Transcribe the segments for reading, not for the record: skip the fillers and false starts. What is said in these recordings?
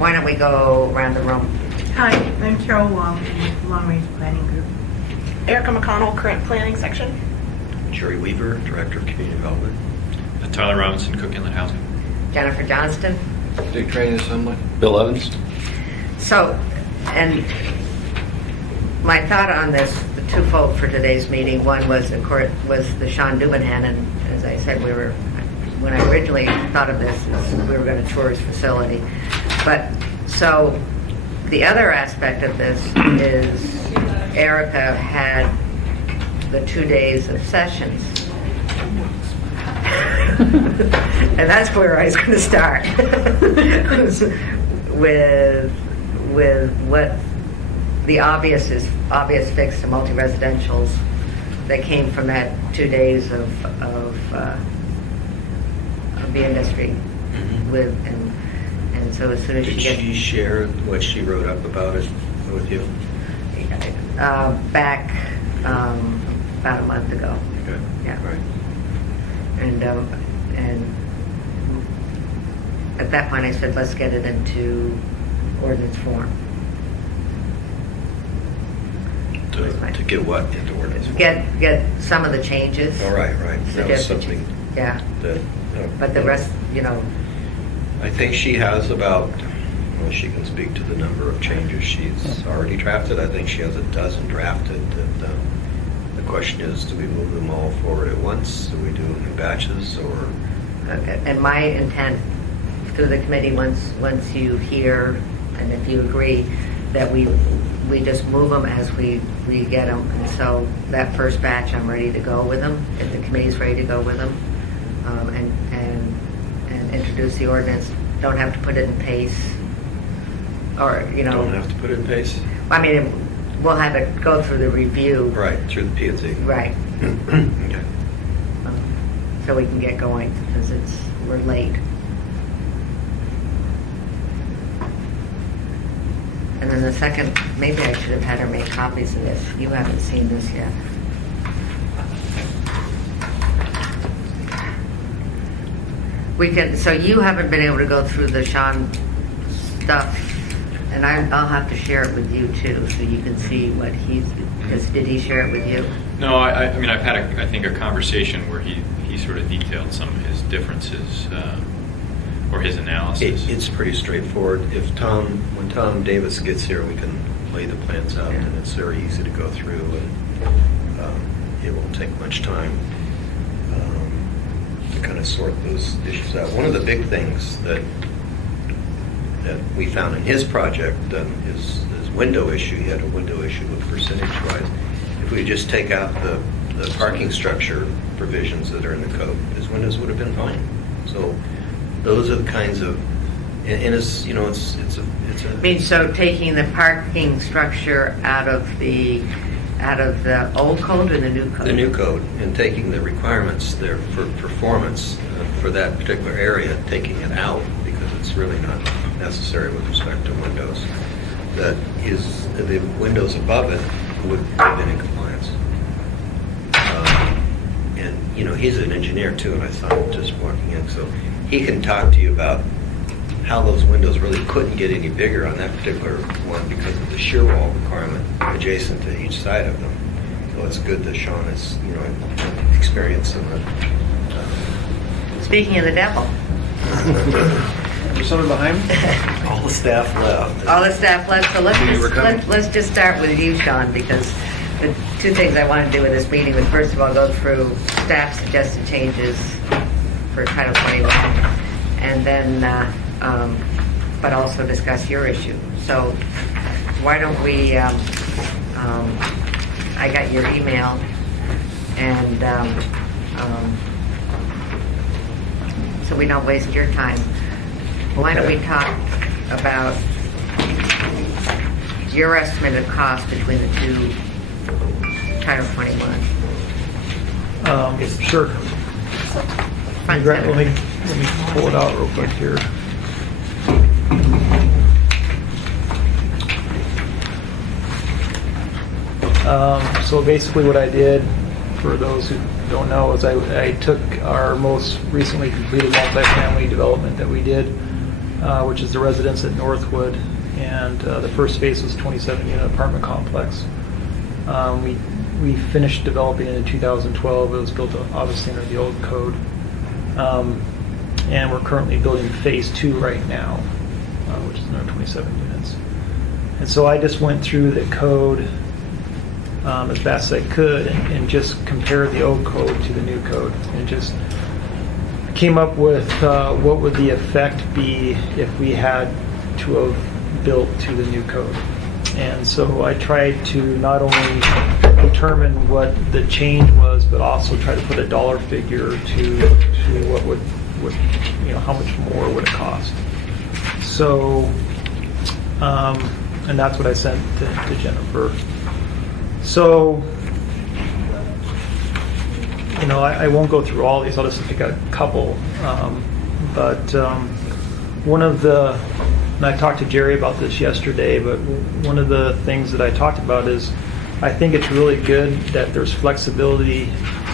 Why don't we go around the room? Hi, I'm Carol Wong with Long Range Planning Group. Erica McConnell, current planning section. Jerry Weaver, Director of Community Development. Tyler Robinson, Cook Inlet Housing. Jennifer Johnston? Dick Training Assembly. Bill Evans. So, and my thought on this, the twofold for today's meeting, one was, of course, was the Sean Dubenhan, and as I said, when I originally thought of this, is we were going to tour his facility. But, so, the other aspect of this is Erica had the 2 days of sessions. And that's where I was going to start. with what the obvious fix to multi-residentials that came from that 2 days of the industry with and so as soon as Did she she share what she wrote up about it with you? back about a month ago. Okay. Yeah. Right. And at that point I said, let's get it into ordinance form. To get what into ordinance? Get some of the changes. All right. That was Suggested something Yeah, that. but the rest, I think she has about, well, she can speak to the number of changes she's already drafted. I think she has a dozen drafted. And, the question is, do we move them all forward at once? Do we do them in batches, or? okay. And my intent through the committee, once you hear, and if you agree, that we just move them as we get them. And so that first batch, I'm ready to go with them, if the committee's ready to go with them, and introduce the ordinance. Don't have to put it in pace, or Don't have to put it in pace? I mean, we'll have it go through the review. Right, through the P&Z. Right. Okay. So we can get going, because we're late. And then the second, maybe I should have had her make copies of this. You haven't seen this yet. So you haven't been able to go through the Sean stuff, and I'll have to share it with you too, so you can see what did he share it with you? No, I mean, I've had, I think, a conversation where he sort of detailed some of his differences or his analysis. It's pretty straightforward. When Tom Davis gets here, we can lay the plans out, and it's very easy to go through, and it won't take much time to kind of sort those issues out. One of the big things that we found in his project, his window issue, he had a window issue with percentage-wise. If we just take out the parking structure provisions that are in the code, his windows would have been fine. So those are the kinds of, and it's, it's a. I mean, so taking the parking structure out of the old code or the new code? The new code, and taking the requirements there for performance for that particular area, taking it out because it's really not necessary with respect to windows. The windows above it would have been in compliance. And he's an engineer too, and I saw him just walking in, so he can talk to you about how those windows really couldn't get any bigger on that particular one because of the shear wall requirement adjacent to each side of them. So it's good that Sean has, experience in the. Speaking of the devil. There's someone behind me? All the staff left. All the staff left, so You were coming? let's just start with you, Sean, because the two things I want to do in this meeting was, first of all, go through staff suggested changes for Title 21, and then, but also discuss your issue. So why don't we, I got your email, and so we don't waste your time. Why don't we talk about your estimate of cost between the two Title 21? Sure. Front Let center. me pull it out real quick here. So basically what I did, for those who don't know, is I took our most recently completed multifamily development that we did, which is the residence at Northwood, and the first phase was 27-unit apartment complex. We finished developing it in 2012. It was built obviously under the old code. And we're currently building phase 2 right now, which is another 27 units. And so I just went through the code as best I could and just compared the old code to the new code and just came up with what would the effect be if we had to have built to the new code. And so I tried to not only determine what the change was, but also try to put a dollar figure to what would how much more would it cost. So, and that's what I sent to Jennifer. So, I won't go through all these. I'll just pick a couple. But one of the, and I talked to Jerry about this yesterday, but one of the things that I talked about is I think it's really good that there's flexibility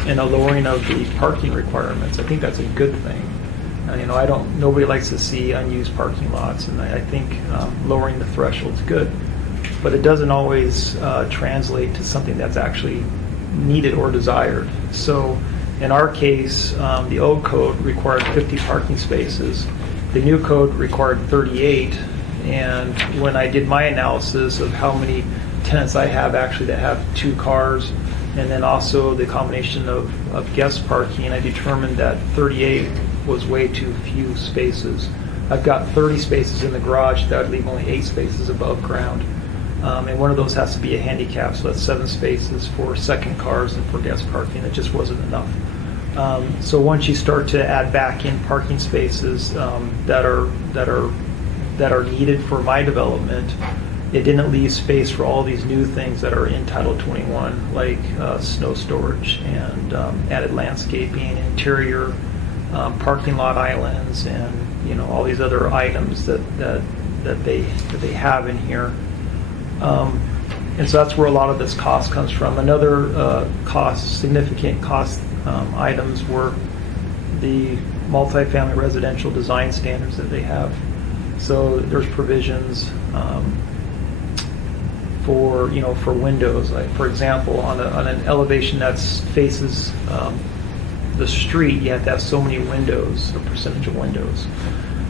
in a lowering of the parking requirements. I think that's a good thing. Nobody likes to see unused parking lots, and I think lowering the threshold's good. But it doesn't always translate to something that's actually needed or desired. So in our case, the old code required 50 parking spaces. The new code required 38. And when I did my analysis of how many tenants I have actually that have 2 cars, and then also the combination of guest parking, I determined that 38 was way too few spaces. I've got 30 spaces in the garage. That would leave only 8 spaces above ground. And one of those has to be a handicap, so that's 7 spaces for second cars and for guest parking. It just wasn't enough. So once you start to add back in parking spaces that are needed for my development, it didn't leave space for all these new things that are in Title 21, like snow storage and added landscaping, interior parking lot islands, and all these other items that they have in here. And so that's where a lot of this cost comes from. Another significant cost items were the multifamily residential design standards that they have. So there's provisions for windows. Like for example, on an elevation that faces the street, you have to have so many windows, a percentage of windows.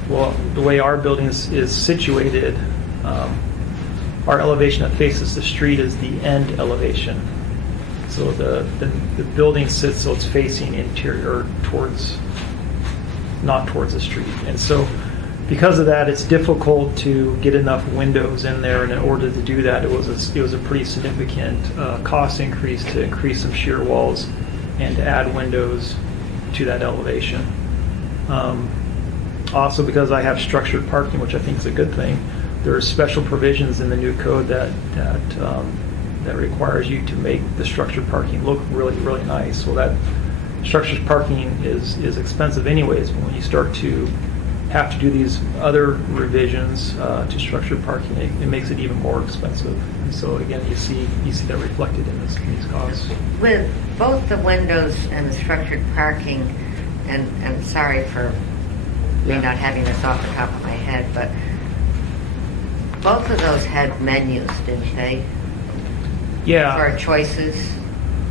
Well, the way our building is situated, our elevation that faces the street is the end elevation. So the building sits so it's facing interior not towards the street. And so because of that, it's difficult to get enough windows in there, and in order to do that, it was a pretty significant cost increase to increase some shear walls and to add windows to that elevation. Also, because I have structured parking, which I think is a good thing, there are special provisions in the new code that requires you to make the structured parking look really, really nice. So that structured parking is expensive anyways, but when you start to have to do these other revisions to structured parking, it makes it even more expensive. And so again, you see that reflected in these costs. With both the windows and the structured parking, and sorry for me not having this off the top of my head, but both of those had menus, didn't they? Yeah. For choices.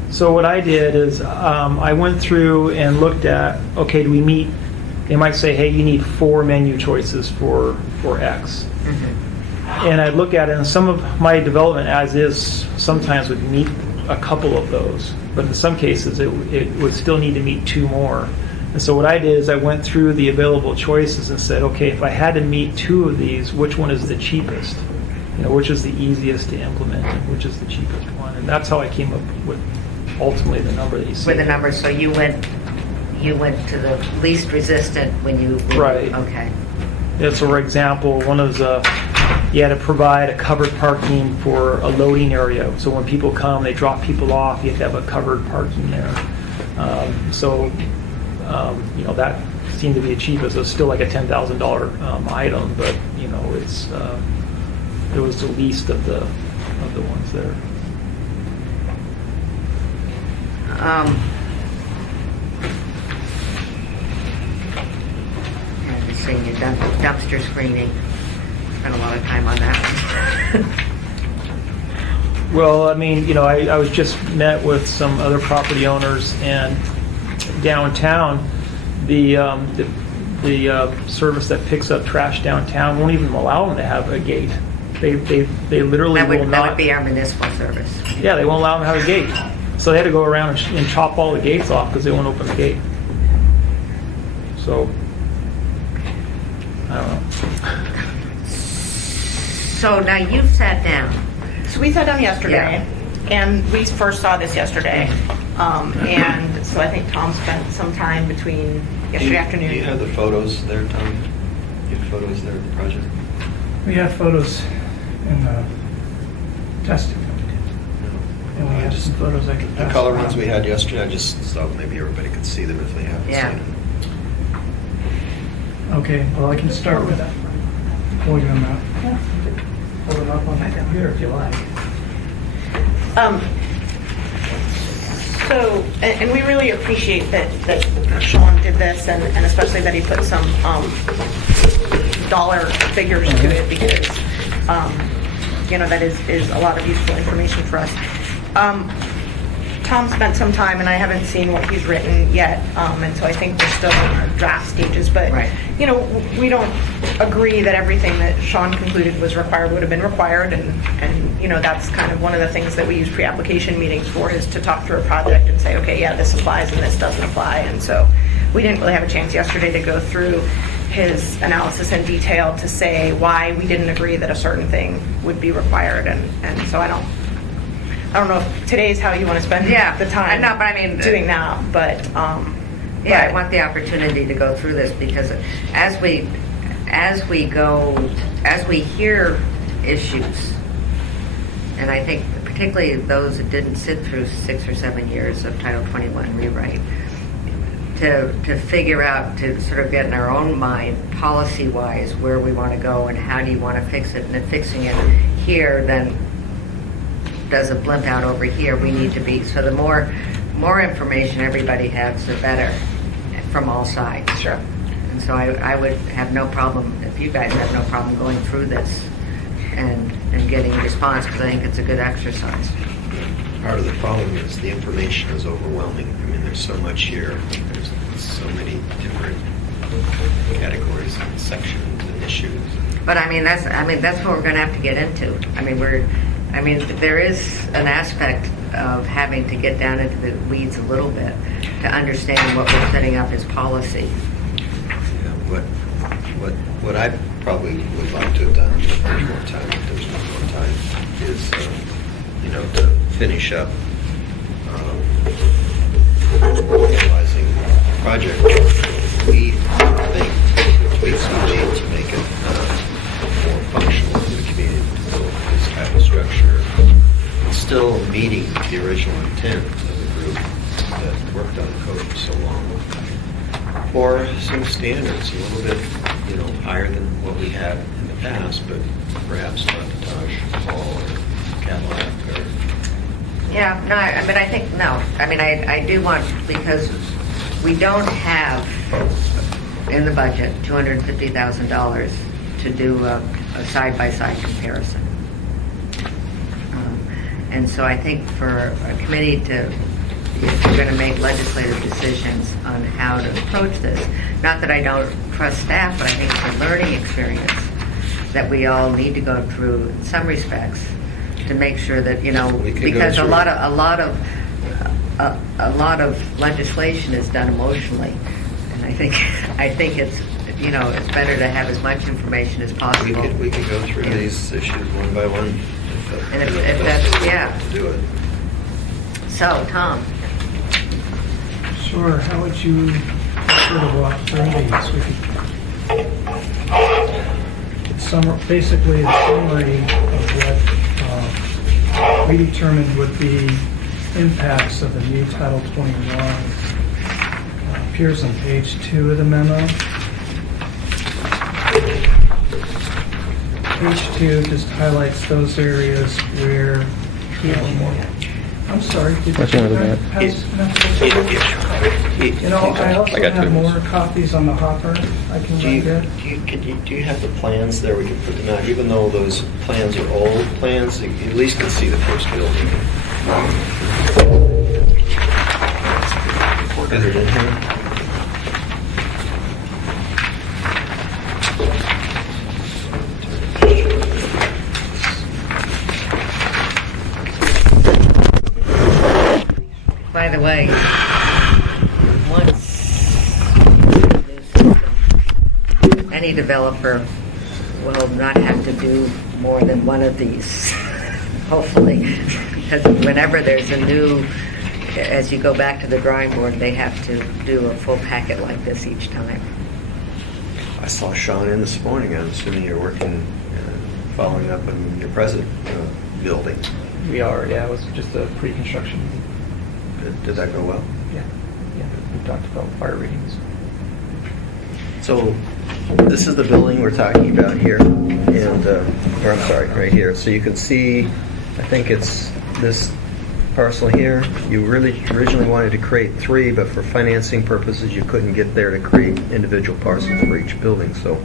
So what I did is I went through and looked at, okay, do we meet? They might say, hey, you need 4 menu choices for X. Mm-hmm. And I'd look at it, and some of my development as is sometimes would meet a couple of those, but in some cases it would still need to meet 2 more. And so what I did is I went through the available choices and said, okay, if I had to meet 2 of these, which one is the cheapest? Which is the easiest to implement, and which is the cheapest one? And that's how I came up with ultimately the number that you see. With the number, so you went to the least resistant when you right. Okay. Yeah, so for example, one of the, you had to provide a covered parking for a loading area. So when people come, they drop people off, you have to have a covered parking there. That seemed to be the cheapest. It was still like a $10,000 item, but it was the least of the ones there. I'm seeing We've done dumpster screening. Spent a lot of time on that. Well, I mean, I was just met with some other property owners, and downtown, the service that picks up trash downtown won't even allow them to have a gate. They literally That will would not. be our municipal service. Yeah, they won't allow them to have a gate. So they had to go around and chop all the gates off because they won't open the gate. So, I don't know. So now you've sat down. So we sat down yesterday, and we first saw this yesterday. And so I think Tom spent some time between yesterday afternoon. Do you have the photos there, Tom? You have photos there of the project? We have photos in the testing. And we have some photos I could The pass color around. ones we had yesterday, I just thought maybe everybody could see them if they haven't Yeah. seen them. Okay, well, I can start with pulling them up. Hold them up on my computer if you like. So, and we really appreciate that Sean did this, and especially that he put some dollar figures to it, because, that is a lot of useful information for us. Tom spent some time, and I haven't seen what he's written yet, and so I think we're still in our draft stages, but, Right. We don't agree that everything that Sean concluded was required would have been required, and that's kind of one of the things that we use pre-application meetings for, is to talk through a project and say, okay, yeah, this applies and this doesn't apply, and so we didn't really have a chance yesterday to go through his analysis in detail to say why we didn't agree that a certain thing would be required, and so I don't know if today's how you want to spend Yeah, the time. I know, but I mean, doing that, but Yeah, I but- want the opportunity to go through this, because as we hear issues, and I think particularly those that didn't sit through 6 or 7 years of Title 21 rewrite, to figure out, to sort of get in our own mind, policy-wise, where we want to go and how do you want to fix it, and if fixing it here then does a blimp out over here, we need to be, so the more information everybody has, the better, from all sides. Sure. And so I would have no problem, if you guys have no problem going through this and getting a response, because I think it's a good exercise. Part of the problem is the information is overwhelming. I mean, there's so much here. There's so many different categories and sections and issues. But I mean, that's what we're going to have to get into. There is an aspect of having to get down into the weeds a little bit to understand what we're setting up as policy. Yeah, what I probably would like to have done, if there's more time, if there's not more time, is, to finish up analyzing the project. We think tweaks we need to make it more functional to the community, this type of structure, still meeting the original intent of the group that worked on the code for so long. Or some standards, a little bit, higher than what we had in the past, but perhaps not the Taj Mahal or Cadillac or... Yeah, no, I do want, because we don't have in the budget $250,000 to do a side-by-side comparison. And so I think for a committee if we're going to make legislative decisions on how to approach this, not that I don't trust staff, but I think it's a learning experience that we all need to go through in some respects to make sure that, We could go because a through- lot of legislation is done emotionally. And I think it's, it's better to have as much information as possible. We could go through Yeah. these issues one by one. And if that's, yeah. To do it. So, Tom, Sure, how would you sort of walk through these? Basically, the summary of what we determined would be impacts of the new Title 21 appears on page 2 of the memo. Page 2 just highlights those areas where... I'm sorry. Did Which one was that? Pass- You know, I also I got have two. more copies on the hopper I can Do you, get. do you have the plans there? We can put them out, even though those plans are old plans, you at least can see the first building. Is it in here? By the way, once any developer will not have to do more than one of these, hopefully. Because whenever there's a new, as you go back to the drawing board, they have to do a full packet like this each time. I saw Sean in this morning. I'm assuming you're working, following up on your present building. We are, yeah, it was just a pre-construction. Did that go well? Yeah, yeah, we talked about fire ratings. So this is the building we're talking about here, and, or I'm sorry, right here. So you can see, I think it's this parcel here. You really originally wanted to create 3, but for financing purposes, you couldn't get there to create individual parcels for each building. So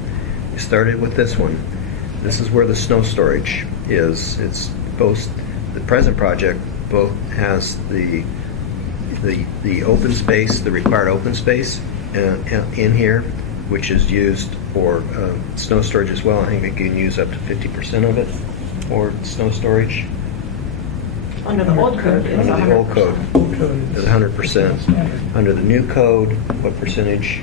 you started with this one. This is where the snow storage is. It's both, the present project both has the open space, the required open space in here, which is used for snow storage as well. I think it can use up to 50% of it for snow storage. Under the old code, it's Under the old 100%. code, Old code it's is 100%. standard. Under the new code, what percentage?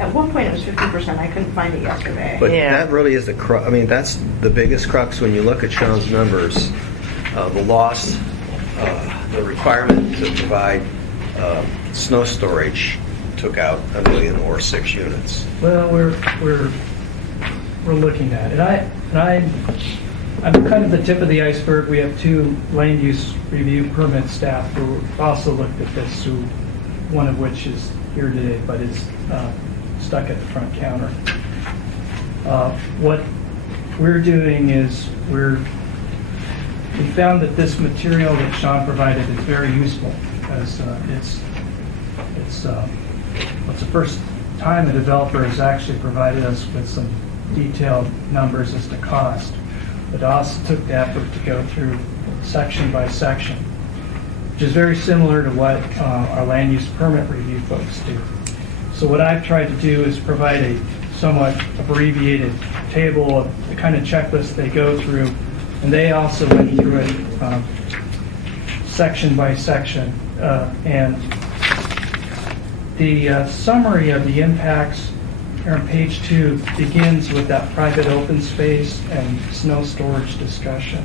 At one point, it was 50%. I couldn't find it yesterday. But Yeah. that really is the crux. I mean, that's the biggest crux when you look at Sean's numbers. The loss, the requirement to provide snow storage took out 1 million or 6 units. Well, we're looking at it. I'm kind of the tip of the iceberg. We have 2 land use review permit staff who also looked at this, one of which is here today, but is stuck at the front counter. What we're doing is we found that this material that Sean provided is very useful, as it's the first time a developer has actually provided us with some detailed numbers as to cost, but also took the effort to go through section by section, which is very similar to what our land use permit review folks do. So what I've tried to do is provide a somewhat abbreviated table of the kind of checklist they go through, and they also went through it section by section. And the summary of the impacts here on page 2 begins with that private open space and snow storage discussion.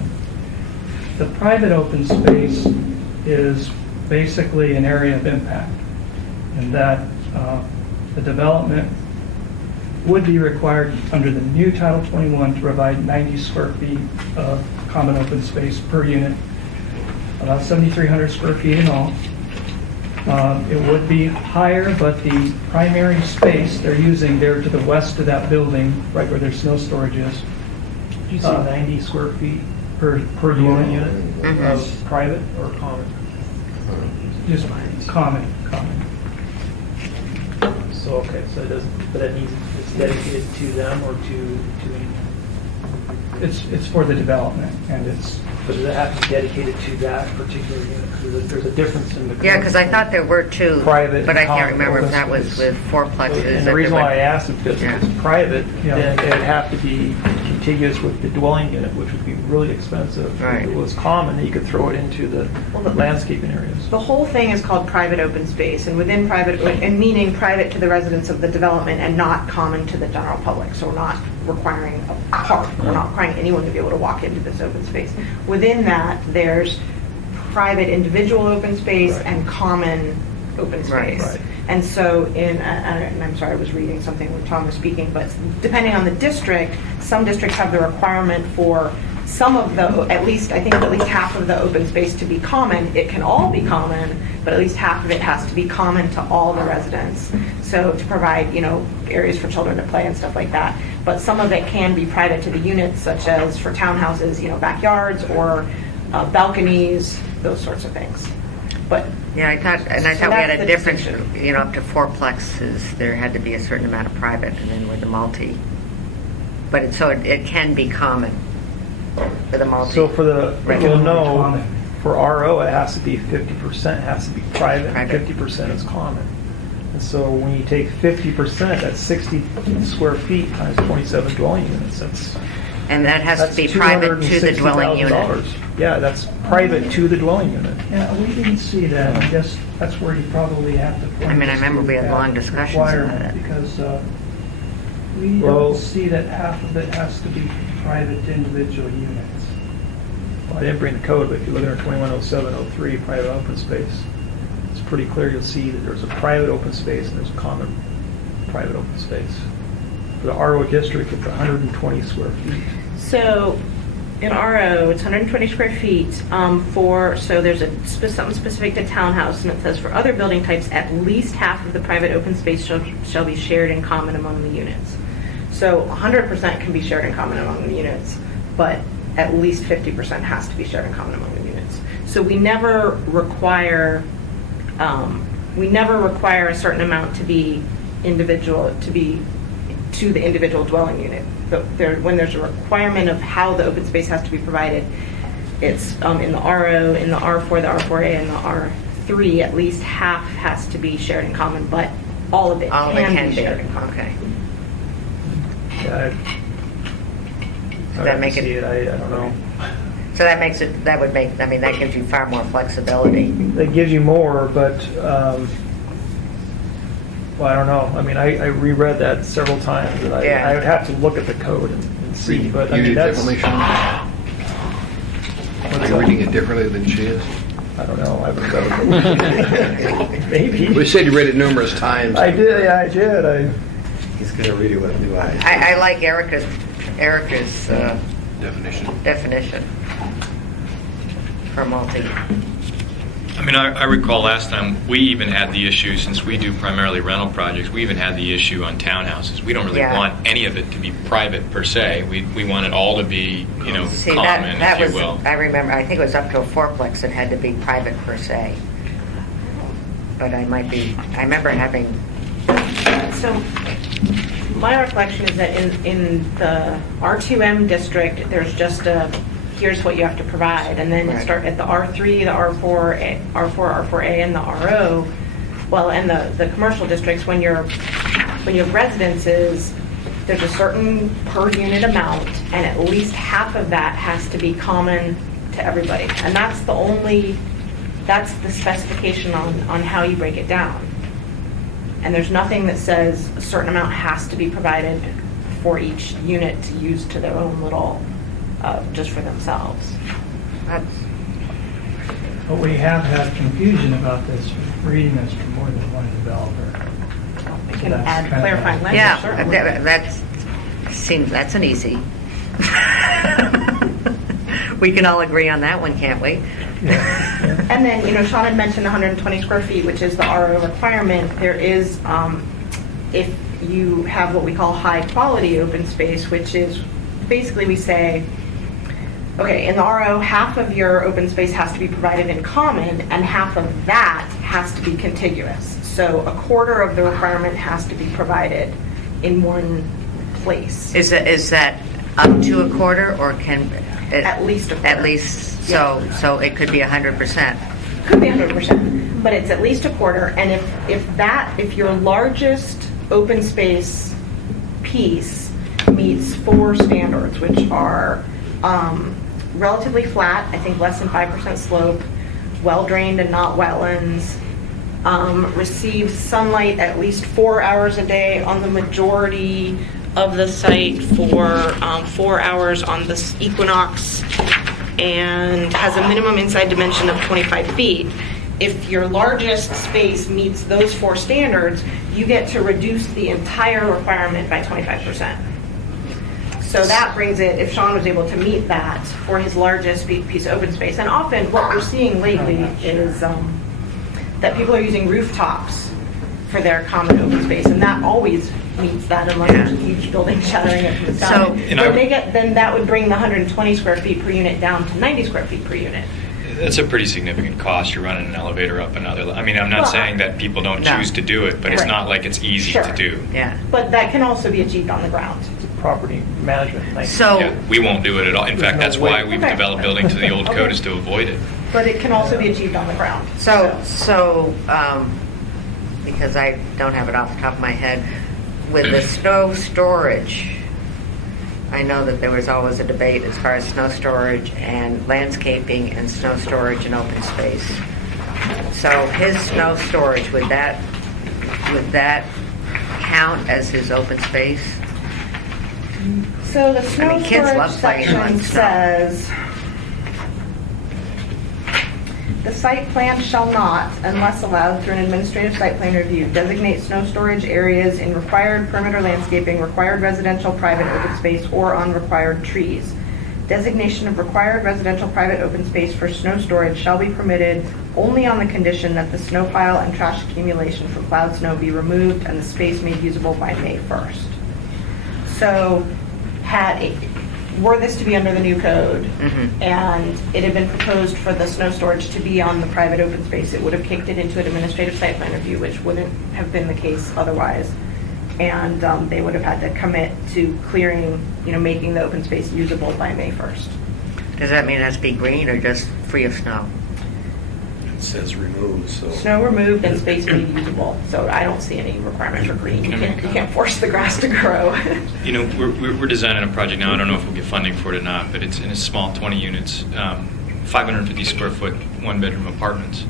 The private open space is basically an area of impact, and that the development would be required under the new Title 21 to provide 90 square feet of common open space per unit, about 7,300 square feet in all. It would be higher, but the primary space they're using there to the west of that building, right where their snow storage is, Did you say 90 square feet per dwelling unit unit Mhm. of private or common? just common. So, okay, so it doesn't, but that means it's dedicated to them or to any, It's for the development, and it's, but does it have to be dedicated to that particular unit? Because there's a difference in the. Yeah, because I thought there were 2, Private but I and can't common remember if open that was space. with fourplexes. And that the reason there why I were- asked is because if it's private, Yeah. then it'd have to be contiguous with the dwelling unit, which would be really expensive. Right. If it was common, then you could throw it into the landscaping areas. The whole thing is called private open space, and within private, and meaning private to the residents of the development and not common to the general public. So we're not requiring a park, we're not requiring anyone to be able to walk into this open space. Within that, there's private individual open space and common open Right. space. Right. And so and I'm sorry, I was reading something when Tom was speaking, but depending on the district, some districts have the requirement for some of the, at least half of the open space to be common. It can all be common, but at least half of it has to be common to all the residents. So to provide, areas for children to play and stuff like that. But some of it can be private to the units, such as for townhouses, backyards or balconies, those sorts of things. But Yeah, I thought we So had that's a the difference, distinction. up to fourplexes, there had to be a certain amount of private, and then with the multi. But it can be common for the multi. So for the, Right. you'll know, for RO, it has to be 50% has to be private, and Private. 50% is common. And so when you take 50%, that's 60 square feet times 27 dwelling units, And that has that's to be private to the dwelling unit. $260,000. Yeah, that's private to the dwelling unit. Yeah, we didn't see that. I guess that's where you probably have to point. I mean, I us remember to we had that long discussions about requirement, it. Because we Well- don't see that half of it has to be private to individual units. Well, I didn't bring the code, but if you look at our 210703 private open space, it's pretty clear. You'll see that there's a private open space and there's a common private open space. For the RO district, it's 120 square feet. So in RO, it's 120 square feet so there's something specific to townhouse, and it says for other building types, at least half of the private open space shall be shared in common among the units. So 100% can be shared in common among the units, but at least 50% has to be shared in common among the units. So we never require a certain amount to be individual, to be to the individual dwelling unit. When there's a requirement of how the open space has to be provided, it's in the RO, in the R4, the R4A, and the R3, at least half has to be shared in common, but all of it All of it can be shared in common. Okay. Yeah, Does that make see it? I don't know. So that gives you far more flexibility. That gives you more, but, well, I don't know. I mean, I reread that several times, and Yeah. I would have to look at the code and see, but I You mean, read it that's. differently, Sean? Are you reading it differently than she is? I don't know, I haven't read it. Maybe. We said you read it numerous times. I did, yeah, I did. He's going to read it with new eyes. I like Erica's Definition. definition for multi. I mean, I recall last time, we even had the issue, since we do primarily rental projects, we even had the issue on townhouses. We don't really Yeah. want any of it to be private per se. We want it all to be, See, common, that if was, you will. I remember, I think it was up to a fourplex, it had to be private per se. But I remember having, So my recollection is that in the R2M district, there's just here's what you have to provide. And then it Right. start at the R3, the R4, R4A, and the RO. Well, and the commercial districts, when you have residences, there's a certain per unit amount, and at least half of that has to be common to everybody. And that's the specification on how you break it down. And there's nothing that says a certain amount has to be provided for each unit to use to their own little, just for themselves. that's, But we have had confusion about this, reading this from more than one developer. We can That's add kind of clarifying a- language, yeah, certainly. that's an easy. We can all agree on that one, can't we? And then, Sean had mentioned 120 square feet, which is the RO requirement. There is, if you have what we call high-quality open space, which is basically we say, okay, in the RO, half of your open space has to be provided in common, and half of that has to be contiguous. So a quarter of the requirement has to be provided in one place. Is that up to a quarter, or can? At least a quarter. At least, so it could be 100%. Could be 100%, but it's at least a quarter. And if your largest open space piece meets 4 standards, which are relatively flat, I think less than 5% slope, well-drained and not wetlands, receives sunlight at least 4 hours a day on the majority of the site for 4 hours on the equinox, and has a minimum inside dimension of 25 feet. If your largest space meets those 4 standards, you get to reduce the entire requirement by 25%. So that brings it, if Sean was able to meet that for his largest piece of open space, and often what we're seeing lately is that people are using rooftops for their common open space, and that always meets that unless there's a huge building shattering it from the sky. So- And Then that would bring the 120 square feet per unit down to 90 square feet per unit. It's a pretty significant cost. You're running an elevator up another. I mean, I'm not Well, saying that people don't No. choose to do it, but it's Right. not like it's easy Sure. to do. Yeah. But that can also be achieved on the ground. It's a property management thing. So, Yeah, we won't do it at all. In fact, no that's way. why we've Okay. developed building to the old Okay. code is to avoid it. But it can also be achieved on the ground. because I don't have it off the top of my head, with the snow storage, I know that there was always a debate as far as snow storage and landscaping and snow storage and open space. So his snow storage, would that count as his open space? So the snow mean, kids storage love playing on section snow. says, the site plan shall not, unless allowed through an administrative site plan review, designate snow storage areas in required perimeter landscaping, required residential private open space, or on required trees. Designation of required residential private open space for snow storage shall be permitted only on the condition that the snow pile and trash accumulation for plowed snow be removed and the space made usable by May 1st. So were this to be under the new code, and it had been proposed for the snow storage to be on the private open space, it would have kicked it into an administrative site plan review, which wouldn't have been the case otherwise. And they would have had to commit to clearing, making the open space usable by May 1st. Does that mean it has to be green or just free of snow? It says removed, so. Snow removed and space made usable, so I don't see any requirement for green. You can't force the grass to grow. We're designing a project now. I don't know if we'll get funding for it or not, but it's in a small 20 units, 550 square foot, one bedroom apartments.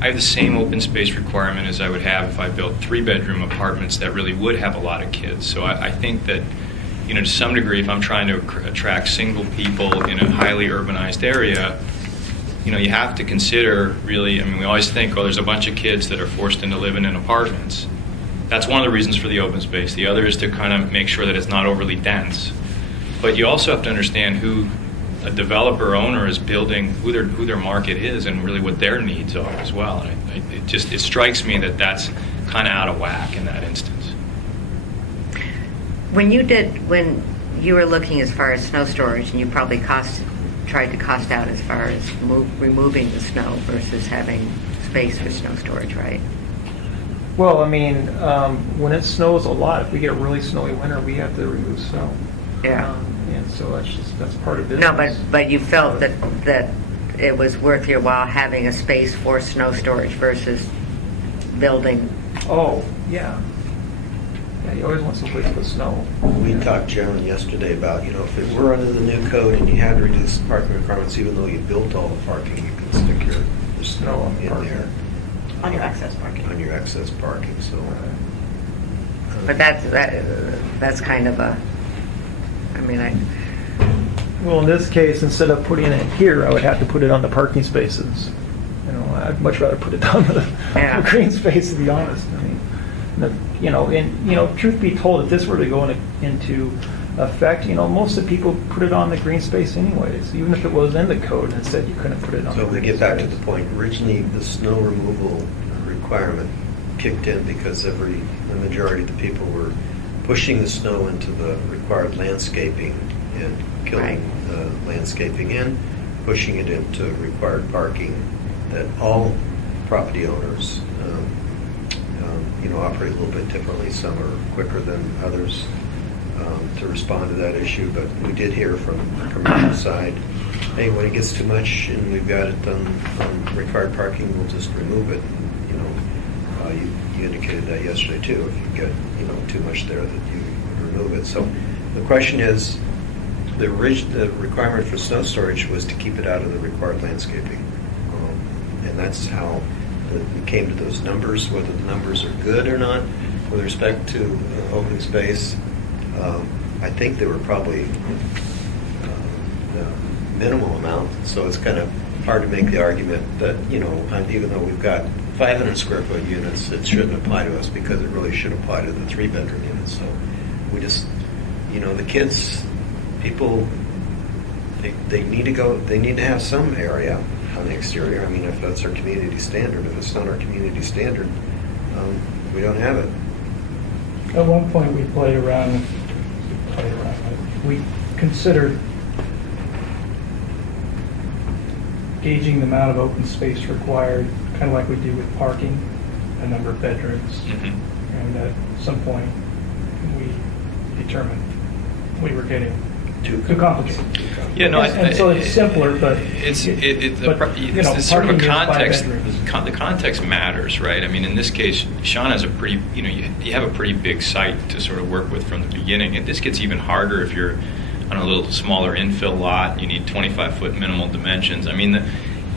I have the same open space requirement as I would have if I built 3-bedroom apartments that really would have a lot of kids. So I think that, to some degree, if I'm trying to attract single people in a highly urbanized area, you have to consider really, we always think, there's a bunch of kids that are forced into living in apartments. That's one of the reasons for the open space. The other is to kind of make sure that it's not overly dense. But you also have to understand who a developer owner is building, who their market is, and really what their needs are as well. And it strikes me that that's kind of out of whack in that instance. When you were looking as far as snow storage, and you probably tried to cost out as far as removing the snow versus having space for snow storage, right? Well, when it snows a lot, if we get a really snowy winter, we have to remove snow. Yeah. And so that's part of it. No, but you felt that it was worth your while having a space for snow storage versus building. Oh, yeah. Yeah, you always want some place to put snow. We talked, Sharon, yesterday about, if it were under the new code and you had to reduce the parking requirements, even though you built all the parking, you can stick your snow on the in parking. there. On your access parking. On your excess parking, so. But that's kind of a, Well, in this case, instead of putting it here, I would have to put it on the parking spaces. I'd much rather put it on the green space, to be honest. Truth be told, if this were to go into effect, most of the people put it on the green space anyways, even if it was in the code and said you couldn't put it on So the we green get back to space. the point, originally the snow removal requirement kicked in because the majority of the people were pushing the snow into the required landscaping and killing the landscaping in, pushing it into required parking, that all property owners operate a little bit differently. Some are quicker than others to respond to that issue, but we did hear from the commercial side, hey, when it gets too much and we've got it on required parking, we'll just remove it. You indicated that yesterday too. If you get too much there, that you would remove it. So the question is, the requirement for snow storage was to keep it out of the required landscaping, and that's how we came to those numbers. Whether the numbers are good or not with respect to open space, I think they were probably the minimal amount. So it's kind of hard to make the argument that even though we've got 500 square foot units, it shouldn't apply to us, because it really should apply to the 3-bedroom units. So we just, the kids, people, they need to have some area on the exterior. If that's our community standard. If it's not our community standard, we don't have it. At one point, we played around. We considered gauging the amount of open space required, kind of like we do with parking, a number of bedrooms. Mhm. And at some point, we determined we were getting too complicated. Yeah, no, And so it's simpler, but it's sort of parking a is by context. bedrooms. The context matters, right? I mean, in this case, Sean has a pretty, you have a pretty big site to sort of work with from the beginning. And this gets even harder if you're on a little smaller infill lot. You need 25-foot minimal dimensions. I mean,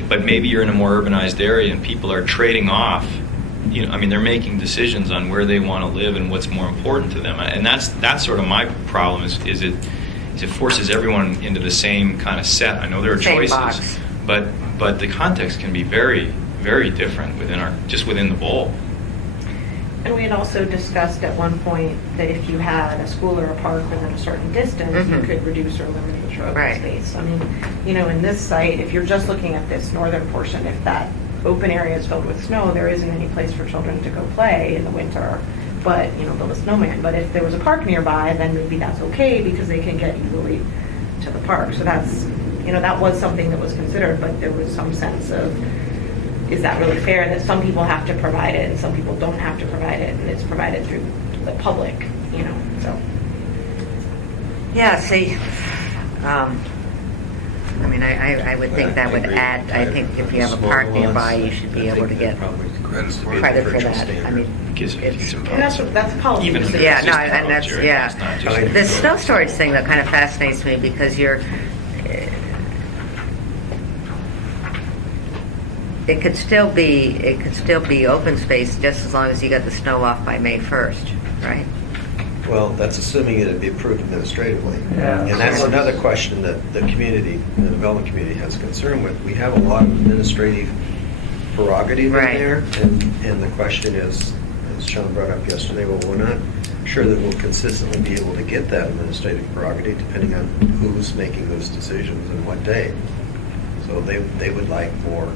but maybe you're in a more urbanized area and people are trading off. I mean, they're making decisions on where they want to live and what's more important to them. And that's sort of my problem. Is it forces everyone into the same kind of set. I know there are Same choices, box. but the context can be very, very different within the bowl. And we had also discussed at one point that if you had a school or a park within a certain distance, you Mhm. could reduce or eliminate your open Right. space. I mean, in this site, if you're just looking at this northern portion, if that open area is filled with snow, there isn't any place for children to go play in the winter, but, build a snowman. But if there was a park nearby, then maybe that's okay because they can get easily to the park. So that's, that was something that was considered, but there was some sense of, is that really fair that some people have to provide it and some people don't have to provide it, and it's provided through the public, so. Yeah, see, I mean, I would think that would add, I think if you have a park nearby, you should be able to get credit for that. I mean, Because it's, And that's a policy Even decision. yeah, no, Just and that's, college, yeah. it's not just- The snow storage thing that kind of fascinates me because it could still be open space just as long as you got the snow off by May 1st, right? Well, that's assuming it'd be approved administratively. Yeah. And that's another question that the development community has concern with. We have a lot of administrative prerogative in Right. there, and the question is, as Sean brought up yesterday, well, we're not sure that we'll consistently be able to get that administrative prerogative depending on who's making those decisions and what day. So they would like more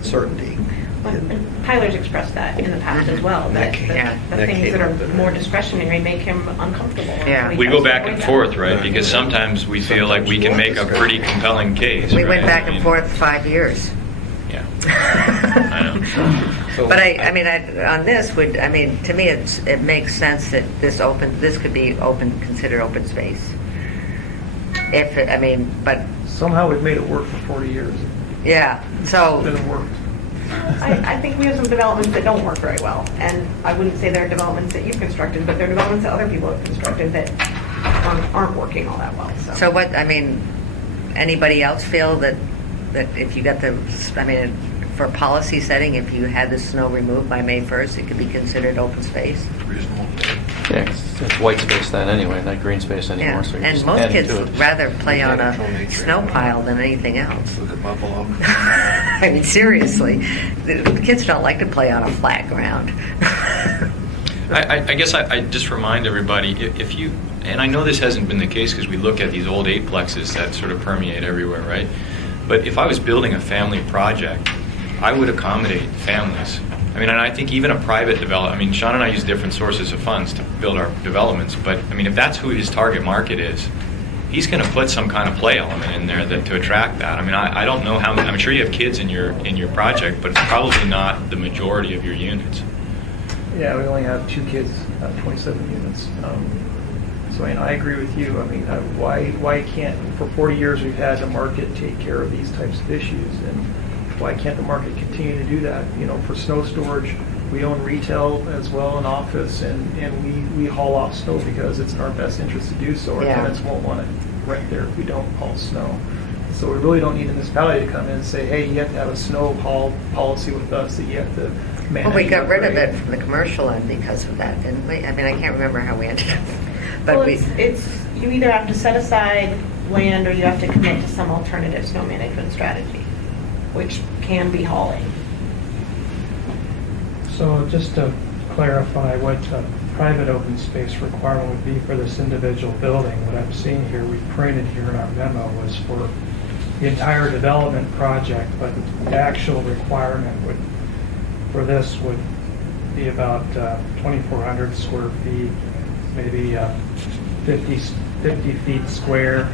certainty. And Tyler's expressed that in the past as well, that Yeah. the That things came that are up in more that. discretionary make him uncomfortable. Yeah. We go back and forth, right? Because sometimes we feel like we can make a Sometimes pretty compelling case. We went right? back I and mean, forth 5 years. Yeah. I know. But I mean, on this to me, it makes sense that this could be considered open space. But Somehow we've made it work for 40 years. yeah, so. It didn't work. I think we have some developments that don't work very well, and I wouldn't say they're developments that you've constructed, but they're developments that other people have constructed that aren't working all that well, so. So what, anybody else feel that if you got for policy setting, if you had the snow removed by May 1st, it could be considered open space? Yeah, it's white space then anyway, not green space anymore. Yeah, So you're and just most adding kids to it. rather play on a snow pile than anything else. Look at Buffalo. I mean, seriously, the kids don't like to play on a flat ground. I guess I just remind everybody, if you, and I know this hasn't been the case because we look at these old eightplexes that sort of permeate everywhere, right? But if I was building a family project, I would accommodate families. I mean, and I think even a private development, Sean and I use different sources of funds to build our developments, but if that's who his target market is, he's going to put some kind of play element in there to attract that. I don't know how, I'm sure you have kids in your project, but it's probably not the majority of your units. Yeah, we only have 2 kids out of 27 units. So I agree with you. Why can't, for 40 years we've had the market take care of these types of issues, and why can't the market continue to do that? For snow storage, we own retail as well, an office, and we haul off snow because it's in our best interest to do so. Our Yeah. tenants won't want to rent there if we don't haul snow. So we really don't need a municipality to come in and say, hey, you have to have a snow haul policy with us that you have to manage. Well, we got rid of operate. it from the commercial end because of that, didn't we? I can't remember how we ended up. Well, But it's you either have to set aside land or you have to commit to some alternative snow management strategy, which can be hauling. So just to clarify what a private open space requirement would be for this individual building, what I'm seeing here, we printed here in our memo, was for the entire development project, but the actual requirement for this would be about 2,400 square feet, maybe 50 feet square.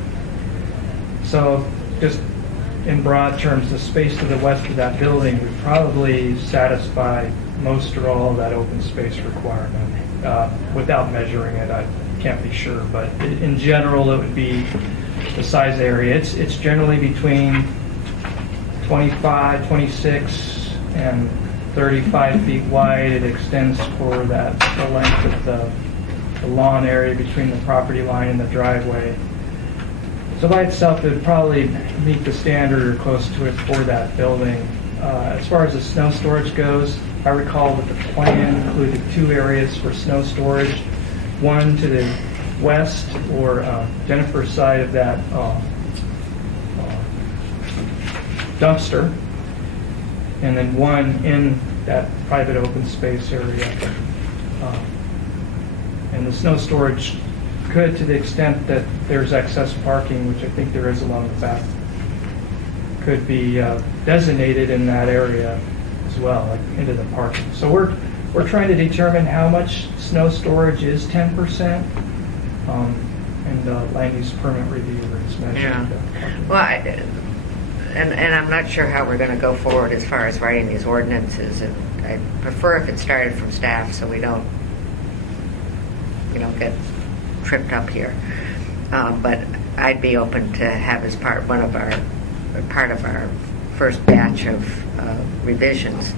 So just in broad terms, the space to the west of that building would probably satisfy most or all of that open space requirement. Without measuring it, I can't be sure, but in general, it would be the size area. It's generally between 25, 26, and 35 feet wide. It extends for the length of the lawn area between the property line and the driveway. So by itself, it would probably meet the standard or close to it for that building. As far as the snow storage goes, I recall that the plan included 2 areas for snow storage, one to the west or Jennifer's side of that dumpster, and then one in that private open space area. And the snow storage could, to the extent that there's excess parking, which I think there is along the back, could be designated in that area as well, like into the parking. So we're trying to determine how much snow storage is 10%, and the land use permit reviewer has mentioned. Yeah. Well, and I'm not sure how we're going to go forward as far as writing these ordinances. And I prefer if it started from staff so we don't get tripped up here. But I'd be open to have as part of our first batch of revisions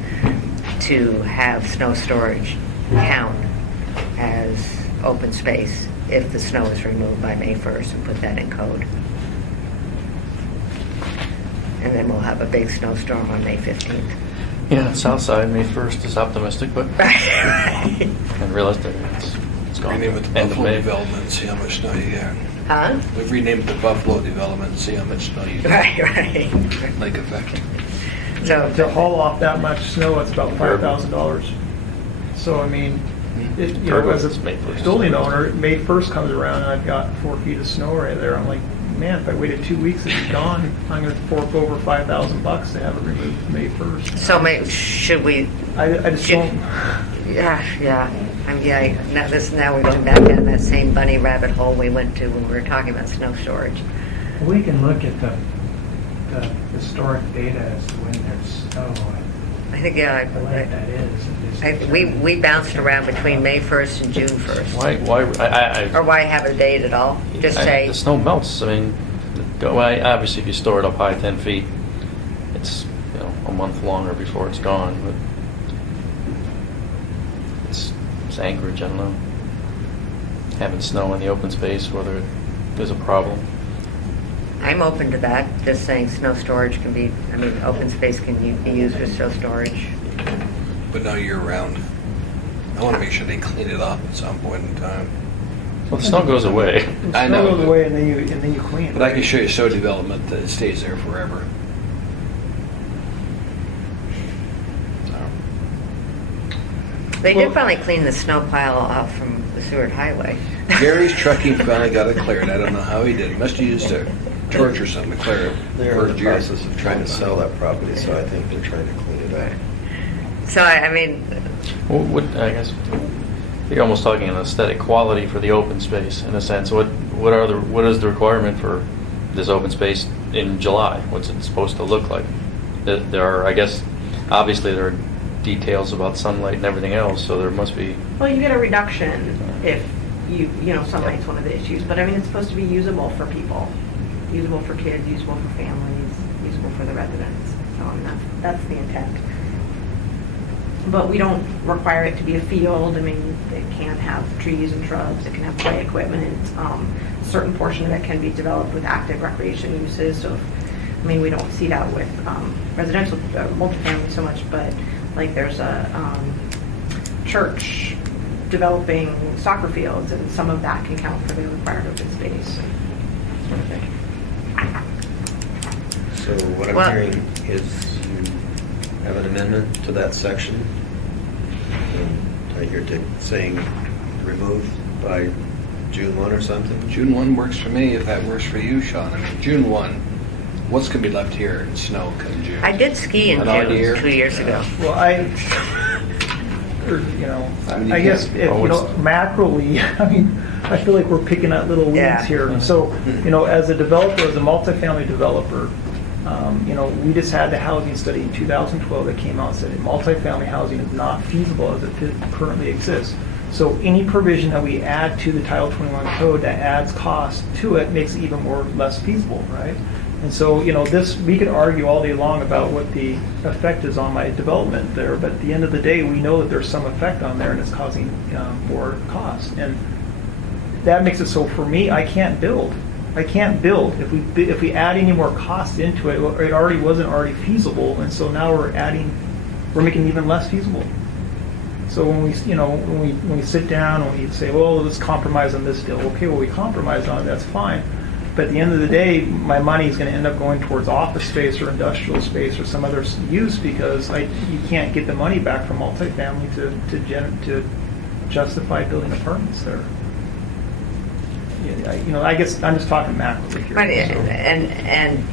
to have snow storage count as open space if the snow is removed by May 1st and put that in code. And then we'll have a big snowstorm on May 15th. Yeah, south side, May 1st is optimistic, but Right. and realistic, it's gone. Rename it the End of Buffalo May. Development and see how much snow you get. Huh? We've renamed it the Buffalo Development and see how much snow you get. Right. Lake effect. So, To haul off that much snow, it's about $5,000. So, I mean, as It's May 1st. a building owner, May 1st comes around and I've got 4 feet of snow right there. I'm like, man, if I waited 2 weeks, it'd be gone. I'm going to fork over $5,000 to have it removed May 1st. so should we? I just don't. Yeah. Now we're going back down that same bunny rabbit hole we went to when we were talking about snow storage. We can look at the historic data as to when there's snow. I think, The way that is. we bounced around between May 1st and June 1st. Why, Or why have a date at all? Just say, the snow melts, I mean, obviously if you store it up high 10 feet, it's, a month longer before it's gone, but it's Anchorage, I don't know. Having snow in the open space, whether there's a problem. I'm open to that, just saying snow storage can be, open space can be used for snow storage. But now year round. I want to make sure they clean it up at some point in time. Well, the snow goes away. I Snow know, goes but- away and then you clean it. But I can show you snow development that it stays there forever. They Well- did finally clean the snow pile off from the Seward Highway. Gary's Trucking finally got it cleared. I don't know how he did it. Must have used a torch or something to clear it. They're in the First year. process of trying to sell that property, so I think they're trying to clean it up. So, I guess, you're almost talking an aesthetic quality for the open space, in a sense. What is the requirement for this open space in July? What's it supposed to look like? There are, I guess, obviously there are details about sunlight and everything else, so there must be. Well, you get a reduction if sunlight's one of the issues, but it's supposed to be usable for people, usable for kids, usable for families, usable for the residents. So that's the intent. But we don't require it to be a field. It can't have trees and shrubs. It can have play equipment. A certain portion of it can be developed with active recreation uses. So, we don't see that with residential multifamily so much, but like there's a church developing soccer fields, and some of that can count for the required open space. Sort of thing. So what Well- I'm hearing is you have an amendment to that section. And I hear Dick saying remove by June 1 or something. June 1 works for me, if that works for you, Sean. June 1, what's going to be left here in snow come June? I did ski in An odd June year. 2 years ago. Well, I guess, macroly, I feel like we're picking at little weeds Yeah. here. So, as a developer, as a multifamily developer, We just had the housing study in 2012 that came out and said that multifamily housing is not feasible as it currently exists. So any provision that we add to the Title 21 code that adds cost to it makes it even less feasible, right? And so, we could argue all day long about what the effect is on my development there, but at the end of the day, we know that there's some effect on there and it's causing more cost. And that makes it so for me, I can't build. If we add any more cost into it, it already wasn't already feasible, and so now we're making it even less feasible. So when we sit down and we say, well, let's compromise on this deal. Okay, well, we compromise on it, that's fine. But at the end of the day, my money is going to end up going towards office space or industrial space or some other use because you can't get the money back from multifamily to justify building apartments there. I guess I'm just talking macro here. But, so. and